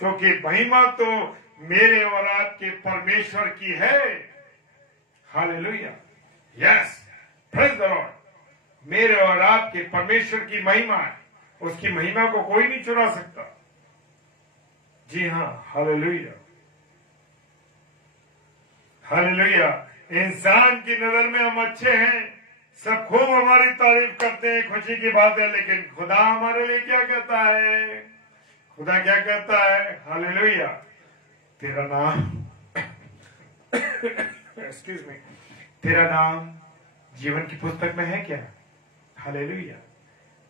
क्योंकि महिमा तो मेरे और आपके परमेश्वर की है। Hallelujah, yes, praise the Lord. मेरे और आपके परमेश्वर की महिमा है, उसकी महिमा को कोई नहीं चुरा सकता। जी हाँ, हालेलुया, हालेलुया। इंसान की नजर में हम अच्छे हैं, सब खूब हमारी तारीफ करते हैं, खुशी की बात है, लेकिन खुदा हमारे लिए क्या कहता है? खुदा क्या कहता है? हालेलुया, तेरा नाम एक्सक्यूज मी, तेरा नाम जीवन की पुस्तक में है क्या? हालेलुया।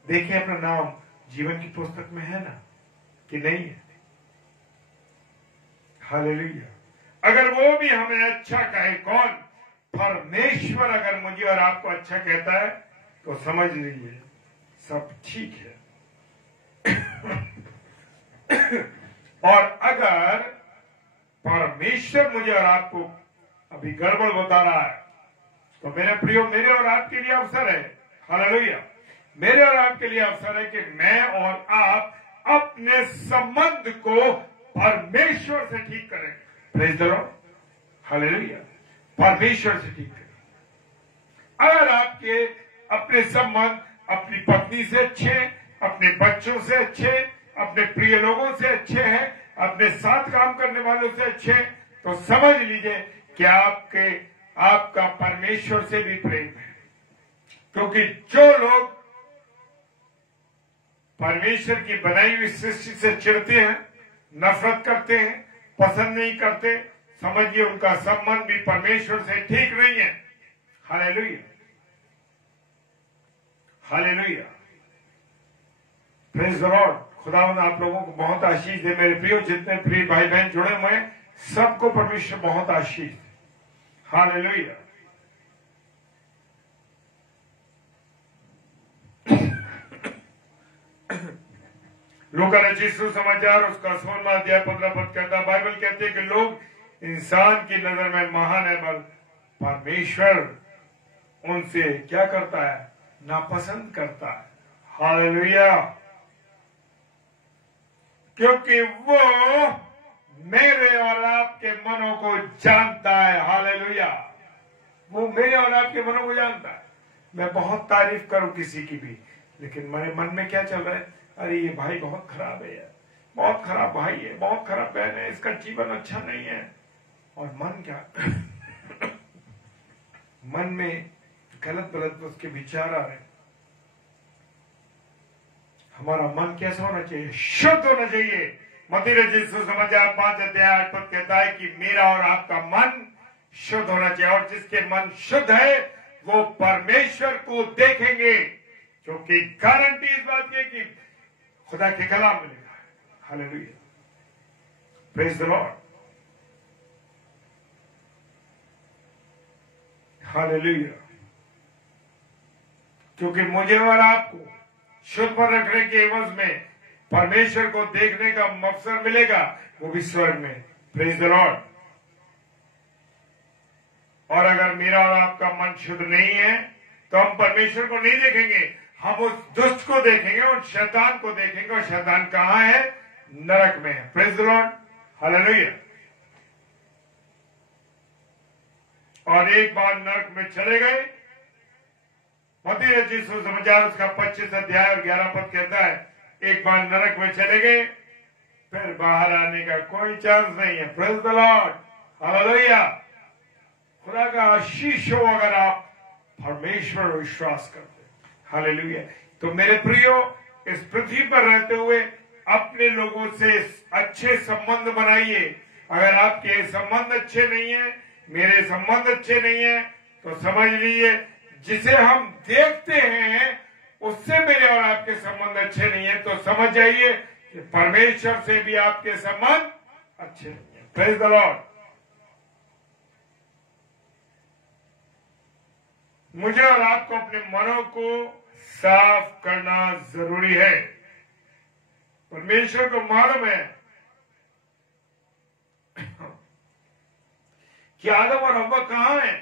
देखिए अपना नाम जीवन की पुस्तक में है ना कि नहीं है? हालेलुया। अगर वो भी हमें अच्छा कहे, कौन? परमेश्वर अगर मुझे और आपको अच्छा कहता है तो समझ लीजिए सब ठीक है। और अगर परमेश्वर मुझे और आपको अभी गड़बड़ बता रहा है तो मेरे प्रियो, मेरे और आपके लिए अवसर है। हालेलुया, मेरे और आपके लिए अवसर है कि मैं और आप अपने संबंध को परमेश्वर से ठीक करें। प्रेज द लॉर्ड, हालेलुया, परमेश्वर से ठीक करें। अगर आपके अपने संबंध अपनी पत्नी से अच्छे, अपने बच्चों से अच्छे, अपने प्रिय लोगों से अच्छे हैं, अपने साथ काम करने वालों से अच्छे, तो समझ लीजिए कि आपका परमेश्वर से भी प्रेम है। क्योंकि जो लोग परमेश्वर की बनाई हुई सृष्टि से चिढ़ते हैं, नफरत करते हैं, पसंद नहीं करते, समझिए उनका संबंध भी परमेश्वर से ठीक नहीं है। Hallelujah, hallelujah, praise the Lord. खुदावंद आप लोगों को बहुत आशीष दे मेरे प्रियो। जितने प्रिय भाई बहन जुड़े हुए हैं सबको परमेश्वर बहुत आशीष दे। हालेलुया। लूका रचित सुसमाचार उसका 16वां अध्याय 15 पद कहता है, बाइबल कहती है कि लोग इंसान की नजर में महान है, बल परमेश्वर उनसे क्या करता है? नापसंद करता है। हालेलुया, क्योंकि वो मेरे और आपके मनों को जानता है। हालेलुया, वो मेरे और आपके मनों को जानता है। मैं बहुत तारीफ करूं किसी की भी, लेकिन मेरे मन में क्या चल रहा है? अरे ये भाई बहुत खराब है यार, बहुत खराब भाई है, बहुत खराब बहन है, इसका जीवन अच्छा नहीं है। और मन क्या मन में गलत गलत उसके विचार आ रहे। हमारा मन कैसा होना चाहिए? शुद्ध होना चाहिए। मत्ती रचित सुसमाचार 5 अध्याय 8 पद कहता है कि मेरा और आपका मन शुद्ध होना चाहिए, और जिसके मन शुद्ध है वो परमेश्वर को देखेंगे, क्योंकि गारंटी इस बात की कि खुदा के कलाम मिलेगा। Hallelujah, praise the Lord, hallelujah. क्योंकि मुझे और आपको शुद्ध पर रखने के एवज में परमेश्वर को देखने का अवसर मिलेगा, वो भी स्वर्ग में। Praise the Lord. और अगर मेरा और आपका मन शुद्ध नहीं है तो हम परमेश्वर को नहीं देखेंगे, हम उस दुष्ट को देखेंगे, उस शैतान को देखेंगे। और शैतान कहां है? नरक में है। Praise the Lord, hallelujah. और एक बार नरक में चले गए, मत्ती रचित सुसमाचार उसका 25 अध्याय और 11 पद कहता है, एक बार नरक में चले गए फिर बाहर आने का कोई चांस नहीं है। Praise the Lord, hallelujah. खुदा का आशीष हो अगर आप परमेश्वर विश्वास करते। हालेलुया। तो मेरे प्रियो, इस पृथ्वी पर रहते हुए अपने लोगों से अच्छे संबंध बनाइए। अगर आपके संबंध अच्छे नहीं है, मेरे संबंध अच्छे नहीं है, तो समझ लीजिए जिसे हम देखते हैं उससे मेरे और आपके संबंध अच्छे नहीं है, तो समझ जाइए कि परमेश्वर से भी आपके संबंध अच्छे नहीं है। Praise the Lord. मुझे और आपको अपने मनों को साफ करना जरूरी है। परमेश्वर को मालूम है कि आदम और हव्वा कहां है,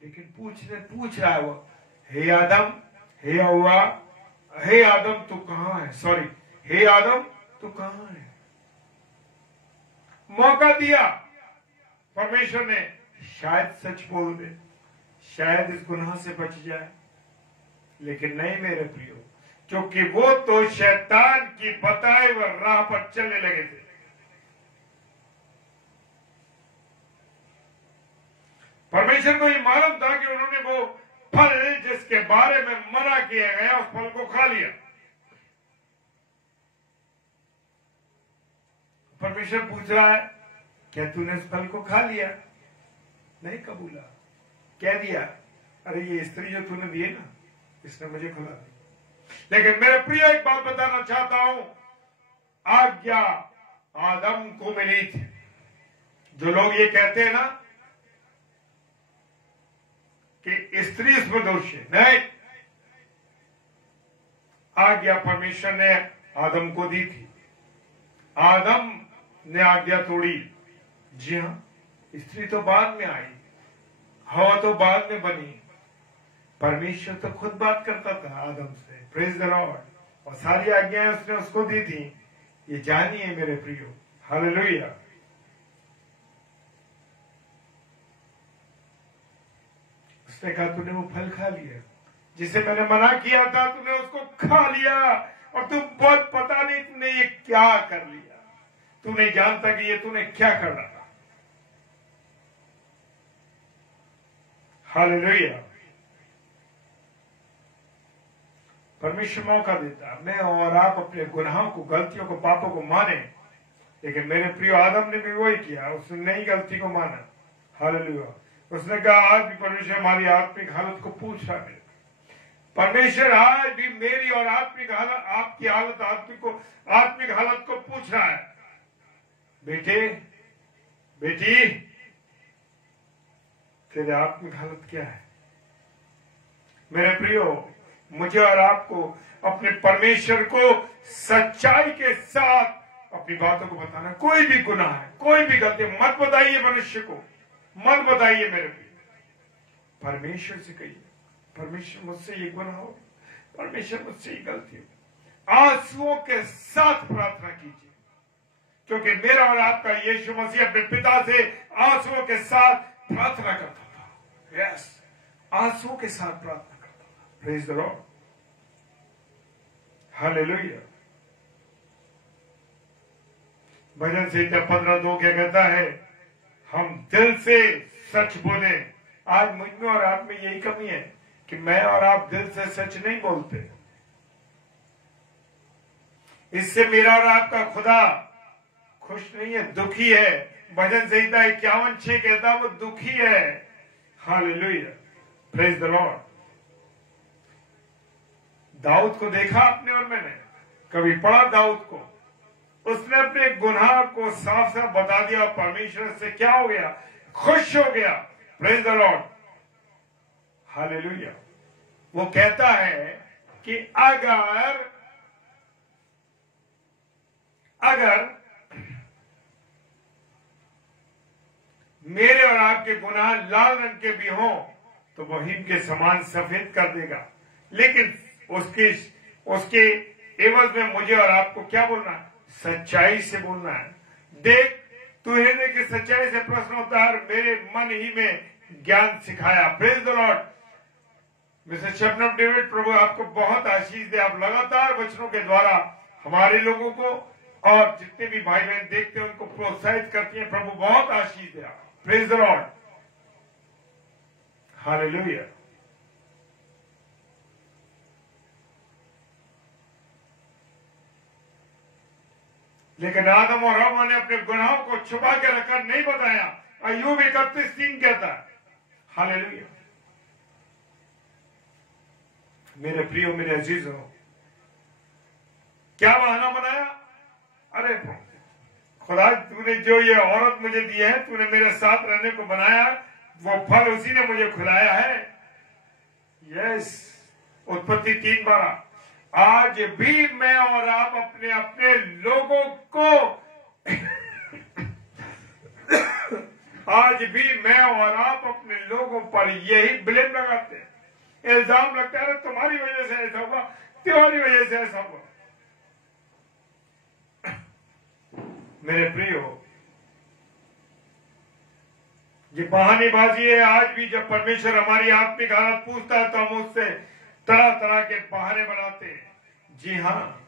लेकिन पूछ रहा है वो, हे आदम, हे हव्वा, हे आदम तू कहां है, सॉरी, हे आदम तू कहां है। मौका दिया परमेश्वर ने, शायद सच बोल दे, शायद इस गुनाह से बच जाए, लेकिन नहीं मेरे प्रियो, क्योंकि वो तो शैतान की बताए हुए राह पर चलने लगे थे। परमेश्वर को ये मालूम था कि उन्होंने वो फल जिसके बारे में मना किया गया उस फल को खा लिया। परमेश्वर पूछ रहा है, क्या तूने इस फल को खा लिया? नहीं कबूला, कह दिया, अरे ये स्त्री जो तूने दी है ना, इसने मुझे खिला दी। लेकिन मेरे प्रिय एक बात बताना चाहता हूं, आज्ञा आदम को मिली थी। जो लोग ये कहते हैं ना कि स्त्री इसमें दोषी है, नहीं, आज्ञा परमेश्वर ने आदम को दी थी। आदम ने आज्ञा तोड़ी। जी हां, स्त्री तो बाद में आई, हवा तो बाद में बनी, परमेश्वर तो खुद बात करता था आदम से, प्रेज द लॉर्ड, और सारी आज्ञाएं उसने उसको दी थी। ये जानिए मेरे प्रियो, हालेलुया। उसने कहा तूने वो फल खा लिया जिसे मैंने मना किया था, तूने उसको खा लिया, और तू बहुत पता नहीं तूने ये क्या कर लिया, तू नहीं जानता कि ये तूने क्या कर रहा। हालेलुया। परमेश्वर मौका देता, मैं और आप अपने गुनाहों को, गलतियों को, पापों को माने, लेकिन मेरे प्रिय आदम ने भी वही किया, उसने नई गलती को माना। हालेलुया। उसने कहा आज भी परमेश्वर हमारी आत्मिक हालत को पूछ रहा है। परमेश्वर आज भी मेरी और आत्मिक हालत, आपकी हालत, आत्मिक हालत को पूछ रहा है। बेटे, बेटी, तेरे आत्मिक हालत क्या है? मेरे प्रियो, मुझे और आपको अपने परमेश्वर को सच्चाई के साथ अपनी बातों को बताना। कोई भी गुनाह है, कोई भी गलती मत बताइए मनुष्य को, मत बताइए मेरे प्रिय। परमेश्वर से कहिए, परमेश्वर मुझसे ये गुनाह हो, परमेश्वर मुझसे ये गलती हो। आंसुओं के साथ प्रार्थना कीजिए, क्योंकि मेरा और आपका यीशु मसीह अपने पिता से आंसुओं के साथ प्रार्थना करता था। यस, आंसुओं के साथ प्रार्थना करता था। Praise the Lord, hallelujah. भजन संहिता 15:2 क्या कहता है? हम दिल से सच बोले। आज मुझ में और आप में यही कमी है कि मैं और आप दिल से सच नहीं बोलते। इससे मेरा और आपका खुदा खुश नहीं है, दुखी है। भजन संहिता 51:6 कहता है वो दुखी है। Hallelujah, praise the lord. Dawood को देखा आपने और मैंने, कभी पढ़ा दाऊद को? उसने अपने गुनाह को साफ साफ बता दिया और परमेश्वर से क्या हो गया? खुश हो गया। Praise the Lord, hallelujah. वो कहता है कि अगर मेरे और आपके गुनाह लाल रंग के भी हों तो वो हिम के समान सफेद कर देगा। लेकिन उसके एवज में मुझे और आपको क्या बोलना है? सच्चाई से बोलना है। देख, तू हृदय की सच्चाई से प्रश्न होता है, मेरे मन ही में ज्ञान सिखाया। Praise the Lord. Mister Shabnam David, प्रभु आपको बहुत आशीष दे। आप लगातार वचनों के द्वारा हमारे लोगों को और जितने भी भाई बहन देखते हैं उनको प्रोत्साहित करती हैं। प्रभु बहुत आशीष दे। Praise the Lord, hallelujah. लेकिन आदम और हव्वा ने अपने गुनाहों को छुपा के रखा, नहीं बताया। अय्यूब 31:3 कहता है। हालेलुया। मेरे प्रियो, मेरे अजीजों, क्या बहाना बनाया? अरे खुदा, तूने जो ये औरत मुझे दी है, तूने मेरे साथ रहने को बनाया, वो फल उसी ने मुझे खिलाया है। यस, उत्पत्ति 3:12। आज भी मैं और आप अपने अपने लोगों को आज भी मैं और आप अपने लोगों पर यही ब्लेम लगाते हैं, इल्जाम लगता है, तुम्हारी वजह से ऐसा हुआ, तुम्हारी वजह से ऐसा हुआ। मेरे प्रियो, ये बहानेबाजी है। आज भी जब परमेश्वर हमारी आत्मिक हालत पूछता है तो हम उससे तरह तरह के बहाने बनाते हैं। जी हाँ,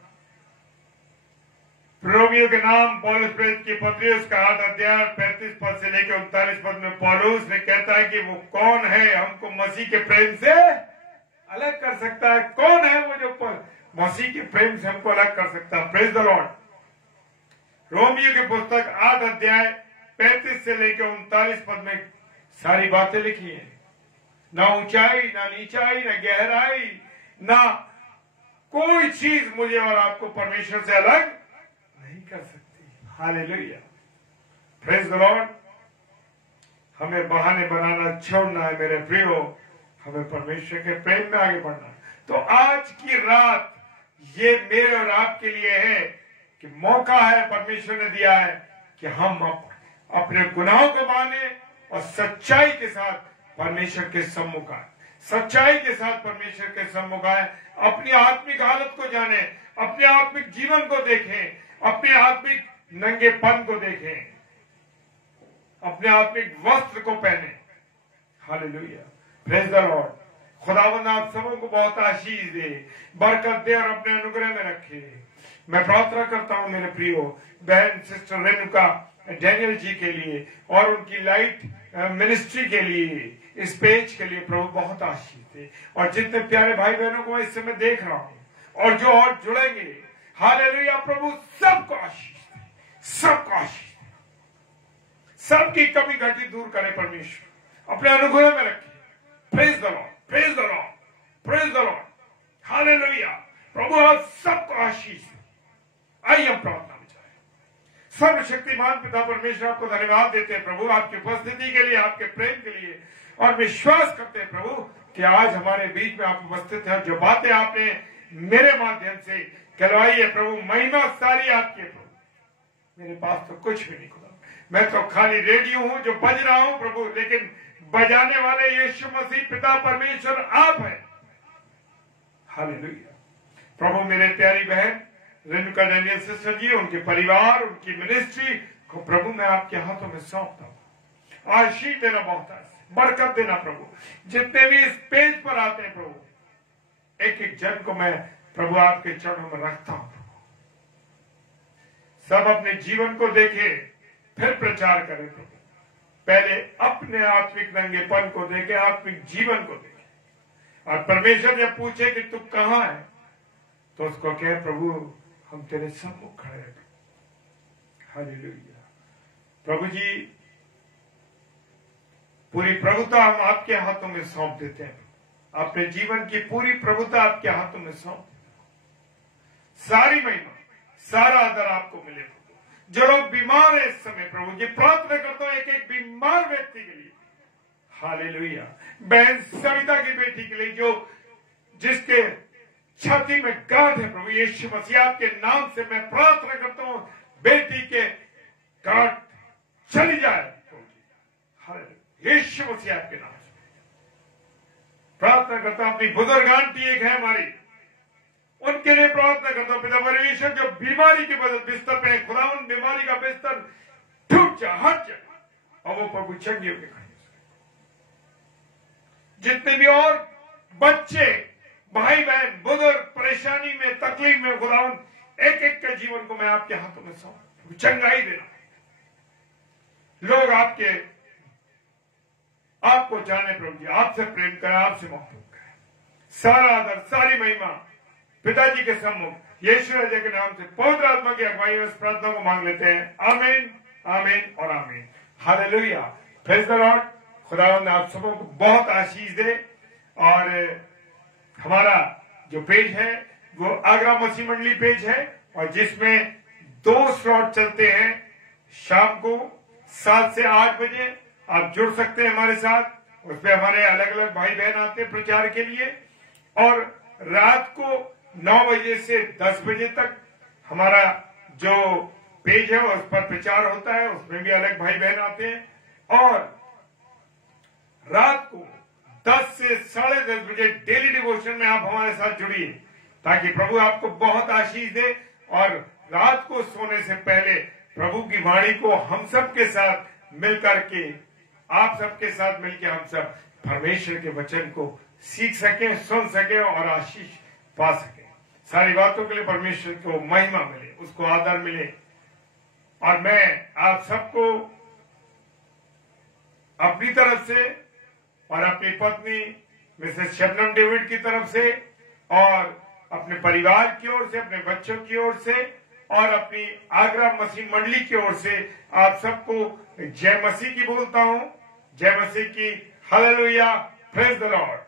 रोमियो के नाम पौलुस प्रेरित की पत्री उसका 8 अध्याय 35 पद से लेकर 39 पद में पौलुस ने कहता है कि वो कौन है हमको मसीह के प्रेम से अलग कर सकता है? कौन है वो जो मसीह के प्रेम से हमको अलग कर सकता है? Praise the Lord. रोमियो की पुस्तक 8 अध्याय 35 से लेकर 39 पद में सारी बातें लिखी है। ना ऊंचाई, ना नीचाई, ना गहराई, ना कोई चीज मुझे और आपको परमेश्वर से अलग नहीं कर सकती। Hallelujah, praise the Lord. हमें बहाने बनाना छोड़ना है मेरे प्रियो, हमें परमेश्वर के प्रेम में आगे बढ़ना है। तो आज की रात ये मेरे और आपके लिए है कि मौका है परमेश्वर ने दिया है कि हम अपने गुनाहों को माने और सच्चाई के साथ परमेश्वर के सम्मुख आए, सच्चाई के साथ परमेश्वर के सम्मुख आए, अपनी आत्मिक हालत को जाने, अपने आत्मिक जीवन को देखें, अपने आत्मिक नंगेपन को देखें, अपने आत्मिक वस्त्र को पहने। Hallelujah, praise the Lord. खुदावंद आप सबों को बहुत आशीष दे, बरकत दे और अपने अनुग्रह में रखे। मैं प्रार्थना करता हूं मेरे प्रियो बहन सिस्टर रेणुका डैनियल जी के लिए और उनकी लाइट मिनिस्ट्री के लिए, इस पेज के लिए प्रभु बहुत आशीष दे। और जितने प्यारे भाई बहनों को इस समय देख रहा हूं और जो और जुड़ेंगे, हालेलुया, प्रभु सबको आशीष दे, सबको आशीष दे, सबकी कमी घटी दूर करे परमेश्वर, अपने अनुग्रह में रखे। Praise the Lord, praise the Lord, praise the Lord. Hallelujah, प्रभु आप सबको आशीष दे। आइए हम प्रार्थना में जाए। सर्वशक्तिमान पिता परमेश्वर आपको धन्यवाद देते हैं प्रभु, आपकी उपस्थिति के लिए, आपके प्रेम के लिए, और विश्वास करते हैं प्रभु कि आज हमारे बीच में आप उपस्थित हैं। जो बातें आपने मेरे माध्यम से कहलवाई है प्रभु, महिमा सारी आपकी है प्रभु। मेरे पास तो कुछ भी नहीं खुदा, मैं तो खाली रेडियो हूं जो बज रहा हूं प्रभु, लेकिन बजाने वाले यीशु मसीह पिता परमेश्वर आप हैं। हालेलुया प्रभु। मेरे प्यारी बहन रेणुका डैनियल सिस्टर जी, उनके परिवार, उनकी मिनिस्ट्री को प्रभु मैं आपके हाथों में सौंपता हूं। आशीष देना बहुत है, बरकत देना प्रभु। जितने भी इस पेज पर आते हैं प्रभु, एक एक जन को मैं प्रभु आपके चरणों में रखता हूं प्रभु। सब अपने जीवन को देखे फिर प्रचार करें प्रभु। पहले अपने आत्मिक नंगेपन को देखे, आत्मिक जीवन को देखे, और परमेश्वर जब पूछे कि तू कहां है तो उसको कहे प्रभु हम तेरे सम्मुख खड़े हैं। हालेलुया प्रभु जी, पूरी प्रभुता हम आपके हाथों में सौंप देते हैं। अपने जीवन की पूरी प्रभुता आपके हाथों में सौंप देते हैं। सारी महिमा, सारा आदर आपको मिले प्रभु। जो लोग बीमार है इस समय प्रभु जी, प्रार्थना करता हूं एक एक बीमार व्यक्ति के लिए। हालेलुया। बहन सविता की बेटी के लिए जो जिसके छाती में गांठ है प्रभु, यीशु मसीह आपके नाम से मैं प्रार्थना करता हूं बेटी के गांठ चली जाए प्रभु जी। यीशु मसीह आपके नाम से प्रार्थना करता हूं। अपनी बुजुर्ग आंटी एक है हमारी, उनके लिए प्रार्थना करता हूं पिता परमेश्वर, जो बीमारी के बिस्तर पे है, खुदा उन बीमारी का बिस्तर टूट जाए, हट जाए, और वो प्रभु चंगी होकर खड़े। जितने भी और बच्चे, भाई बहन, बुजुर्ग परेशानी में, तकलीफ में, खुदावन एक एक के जीवन को मैं आपके हाथों में सौंप, चंगाई देना। लोग आपको जाने प्रभु जी, आपसे प्रेम करें, आपसे मोहब्बत करें। सारा आदर, सारी महिमा पिताजी के सम्मुख यीशु राजा के नाम से पवित्र आत्मा की अगुवाई में इस प्रार्थना को मांग लेते हैं। आमीन, आमीन और आमीन। Hallelujah, praise the Lord. खुदावंद आप सबों को बहुत आशीष दे। और हमारा जो पेज है वो आगरा मसीह मंडली पेज है, और जिसमें 2 स्लॉट चलते हैं। शाम को 7 से 8 बजे आप जुड़ सकते हैं हमारे साथ, उसपे हमारे अलग अलग भाई बहन आते हैं प्रचार के लिए। और रात को 9 बजे से 10 बजे तक हमारा जो पेज है उस पर प्रचार होता है, उसमें भी अलग भाई बहन आते हैं। और रात को 10 से 10:30 बजे डेली डिवोशन में आप हमारे साथ जुड़िए, ताकि प्रभु आपको बहुत आशीष दे। और रात को सोने से पहले प्रभु की वाणी को हम सब के साथ मिलकर के, आप सबके साथ मिलकर हम सब परमेश्वर के वचन को सीख सके, सुन सके और आशीष पा सके। सारी बातों के लिए परमेश्वर को महिमा मिले, उसको आदर मिले। और मैं आप सबको अपनी तरफ से और अपनी पत्नी मिसेस शबनम डेविड की तरफ से और अपने परिवार की ओर से, अपने बच्चों की ओर से और अपनी आगरा मसीह मंडली की ओर से आप सबको जय मसीह की बोलता हूं। जय मसीह की। Hallelujah, praise the Lord.